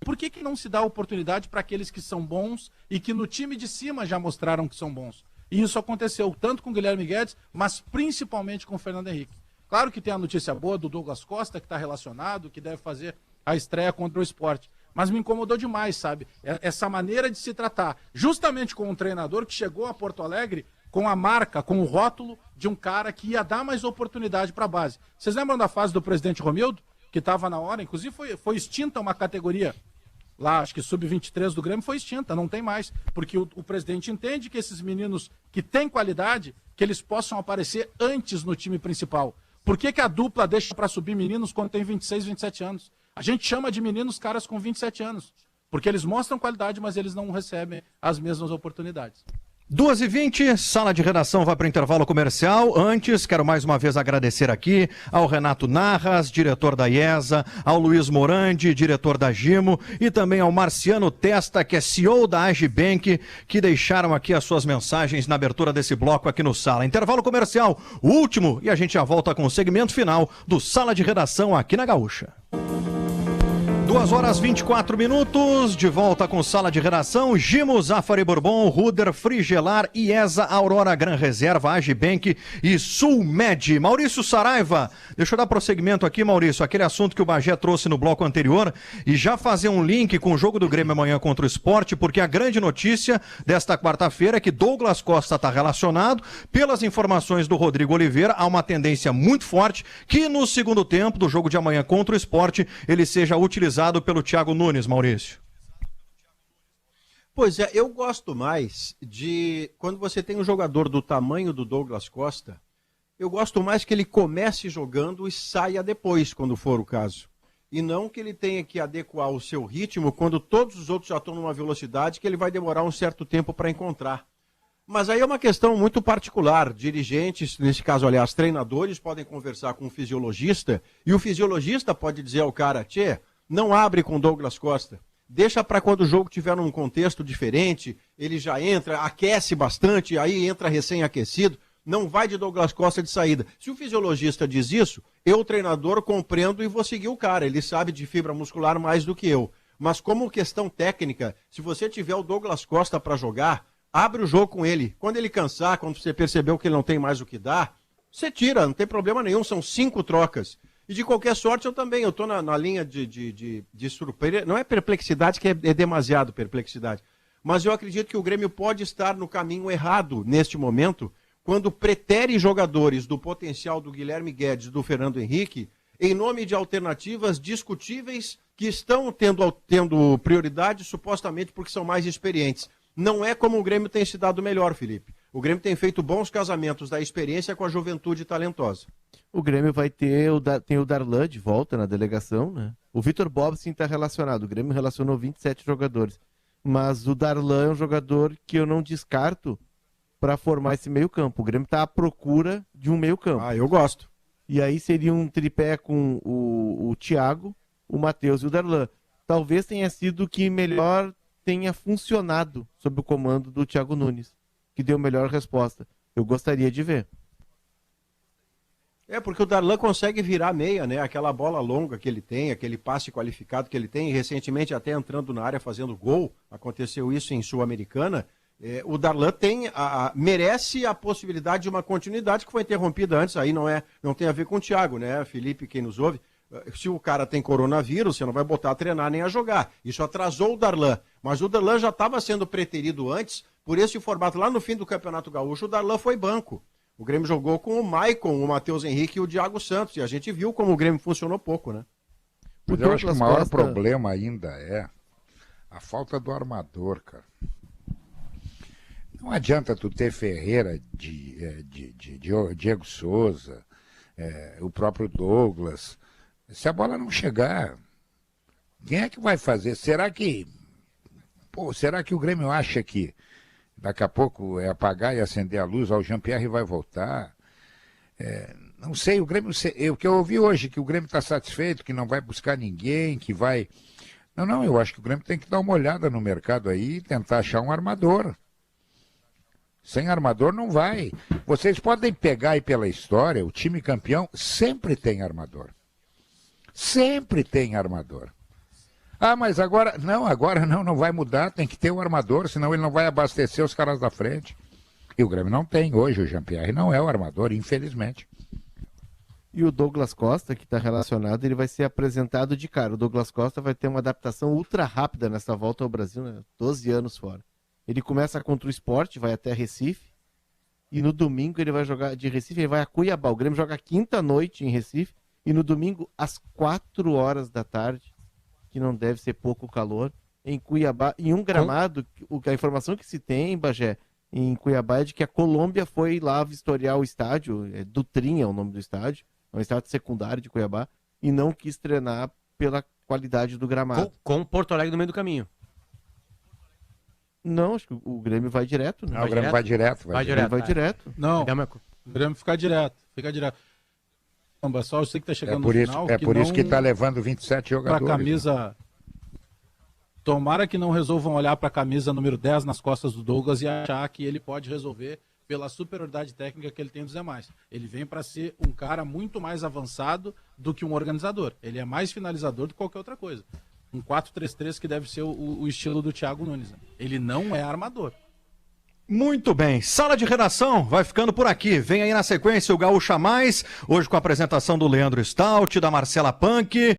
Por que não se dá oportunidade para aqueles que são bons e que no time de cima já mostraram que são bons? E isso aconteceu tanto com o Guilherme Guedes, mas principalmente com o Fernando Henrique. Claro que tem a notícia boa do Douglas Costa, que está relacionado, que deve fazer a estreia contra o Sport. Mas me incomodou demais, sabe? Essa maneira de se tratar. Justamente com um treinador que chegou a Porto Alegre com a marca, com o rótulo de um cara que ia dar mais oportunidade para a base. Vocês lembram da fase do presidente Romildo? Que estava na hora, inclusive foi extinta uma categoria. Lá, acho que sub-23 do Grêmio foi extinta, não tem mais. Porque o presidente entende que esses meninos que têm qualidade, que eles possam aparecer antes no time principal. Por que a dupla deixa para subir meninos quando tem 26, 27 anos? A gente chama de meninos caras com 27 anos. Porque eles mostram qualidade, mas eles não recebem as mesmas oportunidades. 2h20, sala de redação vai para o intervalo comercial. Antes, quero mais uma vez agradecer aqui ao Renato Narras, diretor da IESA, ao Luiz Morandi, diretor da Gimo, e também ao Marciano Testa, que é CEO da Agibank, que deixaram aqui as suas mensagens na abertura desse bloco aqui no Sala. Intervalo comercial, o último, e a gente já volta com o segmento final do Sala de Redação aqui na Gaúcha. 2h24, de volta com Sala de Redação, Gimo, Zafari Bourbon, Ruder, Frigelar, IESA, Aurora Gran Reserva, Agibank e Sulmed. Maurício Saraiva, deixa eu dar prosseguimento aqui, Maurício, aquele assunto que o Bagé trouxe no bloco anterior e já fazer um link com o jogo do Grêmio amanhã contra o Sport, porque a grande notícia desta quarta-feira é que Douglas Costa está relacionado. Pelas informações do Rodrigo Oliveira, há uma tendência muito forte que no segundo tempo do jogo de amanhã contra o Sport ele seja utilizado pelo Thiago Nunes, Maurício. Pois é, eu gosto mais de quando você tem um jogador do tamanho do Douglas Costa, eu gosto mais que ele comece jogando e saia depois, quando for o caso. E não que ele tenha que adequar o seu ritmo quando todos os outros já estão numa velocidade que ele vai demorar um certo tempo para encontrar. Mas aí é uma questão muito particular. Dirigentes, nesse caso, aliás, treinadores, podem conversar com um fisiologista e o fisiologista pode dizer ao cara, tchê, não abre com Douglas Costa. Deixa para quando o jogo tiver num contexto diferente, ele já entra, aquece bastante, aí entra recém-aquecido. Não vai de Douglas Costa de saída. Se o fisiologista diz isso, eu, treinador, compreendo e vou seguir o cara. Ele sabe de fibra muscular mais do que eu. Mas como questão técnica, se você tiver o Douglas Costa para jogar, abre o jogo com ele. Quando ele cansar, quando você percebeu que ele não tem mais o que dar, você tira, não tem problema nenhum, são 5 trocas. E de qualquer sorte, eu estou na linha de surpresa. Não é perplexidade, que é demasiado perplexidade. Mas eu acredito que o Grêmio pode estar no caminho errado neste momento, quando pretere jogadores do potencial do Guilherme Guedes e do Fernando Henrique, em nome de alternativas discutíveis que estão tendo prioridade, supostamente porque são mais experientes. Não é como o Grêmio tem se dado melhor, Felipe. O Grêmio tem feito bons casamentos da experiência com a juventude talentosa. O Grêmio vai ter tem o Darlan de volta na delegação, né? O Vitor Bobsin está relacionado. O Grêmio relacionou 27 jogadores. Mas o Darlan é um jogador que eu não descarto para formar esse meio-campo. O Grêmio está à procura de um meio-campo. Ah, eu gosto. E aí seria um tripé com o Thiago, o Matheus e o Darlan. Talvez tenha sido o que melhor tenha funcionado sob o comando do Thiago Nunes, que deu melhor resposta. Eu gostaria de ver. Porque o Darlan consegue virar meia, né? Aquela bola longa que ele tem, aquele passe qualificado que ele tem, e recentemente até entrando na área fazendo gol, aconteceu isso em Sul-Americana. O Darlan merece a possibilidade de uma continuidade que foi interrompida antes, aí não tem a ver com o Thiago, né? Felipe, quem nos ouve, se o cara tem coronavírus, você não vai botar a treinar nem a jogar. Isso atrasou o Darlan, mas o Darlan já estava sendo preterido antes, por esse formato. Lá no fim do Campeonato Gaúcho, o Darlan foi banco. O Grêmio jogou com o Maicon, o Matheus Henrique e o Thiago Santos, e a gente viu como o Grêmio funcionou pouco, né? Mas eu acho que o maior problema ainda é a falta do armador, cara. Não adianta tu ter Ferreira, Diego Souza, o próprio Douglas. Se a bola não chegar, quem é que vai fazer? Será que o Grêmio acha que daqui a pouco é apagar e acender a luz, o Jean-Pierre vai voltar? Não sei, o Grêmio, o que eu ouvi hoje, que o Grêmio está satisfeito, que não vai buscar ninguém, que vai... Não, eu acho que o Grêmio tem que dar uma olhada no mercado aí e tentar achar um armador. Sem armador não vai. Vocês podem pegar aí pela história, o time campeão sempre tem armador. Sempre tem armador. Ah, mas agora não vai mudar, tem que ter um armador, senão ele não vai abastecer os caras da frente. E o Grêmio não tem hoje, o Jean-Pierre não é o armador, infelizmente. E o Douglas Costa, que está relacionado, ele vai ser apresentado de cara. O Douglas Costa vai ter uma adaptação ultra rápida nessa volta ao Brasil, né? 12 anos fora. Ele começa contra o Sport, vai até Recife, e no domingo ele vai jogar de Recife, ele vai a Cuiabá. O Grêmio joga quinta-noite em Recife, e no domingo, às 4 horas da tarde, que não deve ser pouco calor, em Cuiabá, em um gramado, a informação que se tem, Bagé, em Cuiabá é de que a Colômbia foi lá vistoriar o estádio, Dutrinha é o nome do estádio, é um estádio secundário de Cuiabá, e não quis treinar pela qualidade do gramado. Com Porto Alegre no meio do caminho. Não, acho que o Grêmio vai direto. Né? Não, o Grêmio vai direto. Vai direto. Não, o Grêmio fica direto. Só eu sei que tá chegando no final. Por isso que tá levando 27 jogadores. Pra camisa... Né? Tomara que não resolvam olhar para a camisa número 10 nas costas do Douglas e achar que ele pode resolver pela superioridade técnica que ele tem dos demais. Ele vem para ser um cara muito mais avançado do que um organizador. Ele é mais finalizador do que qualquer outra coisa. Um 4-3-3 que deve ser o estilo do Thiago Nunes. Né? Ele não é armador. Muito bem, Sala de Redação vai ficando por aqui. Vem aí na sequência o Gaúcha Mais, hoje com a apresentação do Leandro Stout, da Marcela Punk.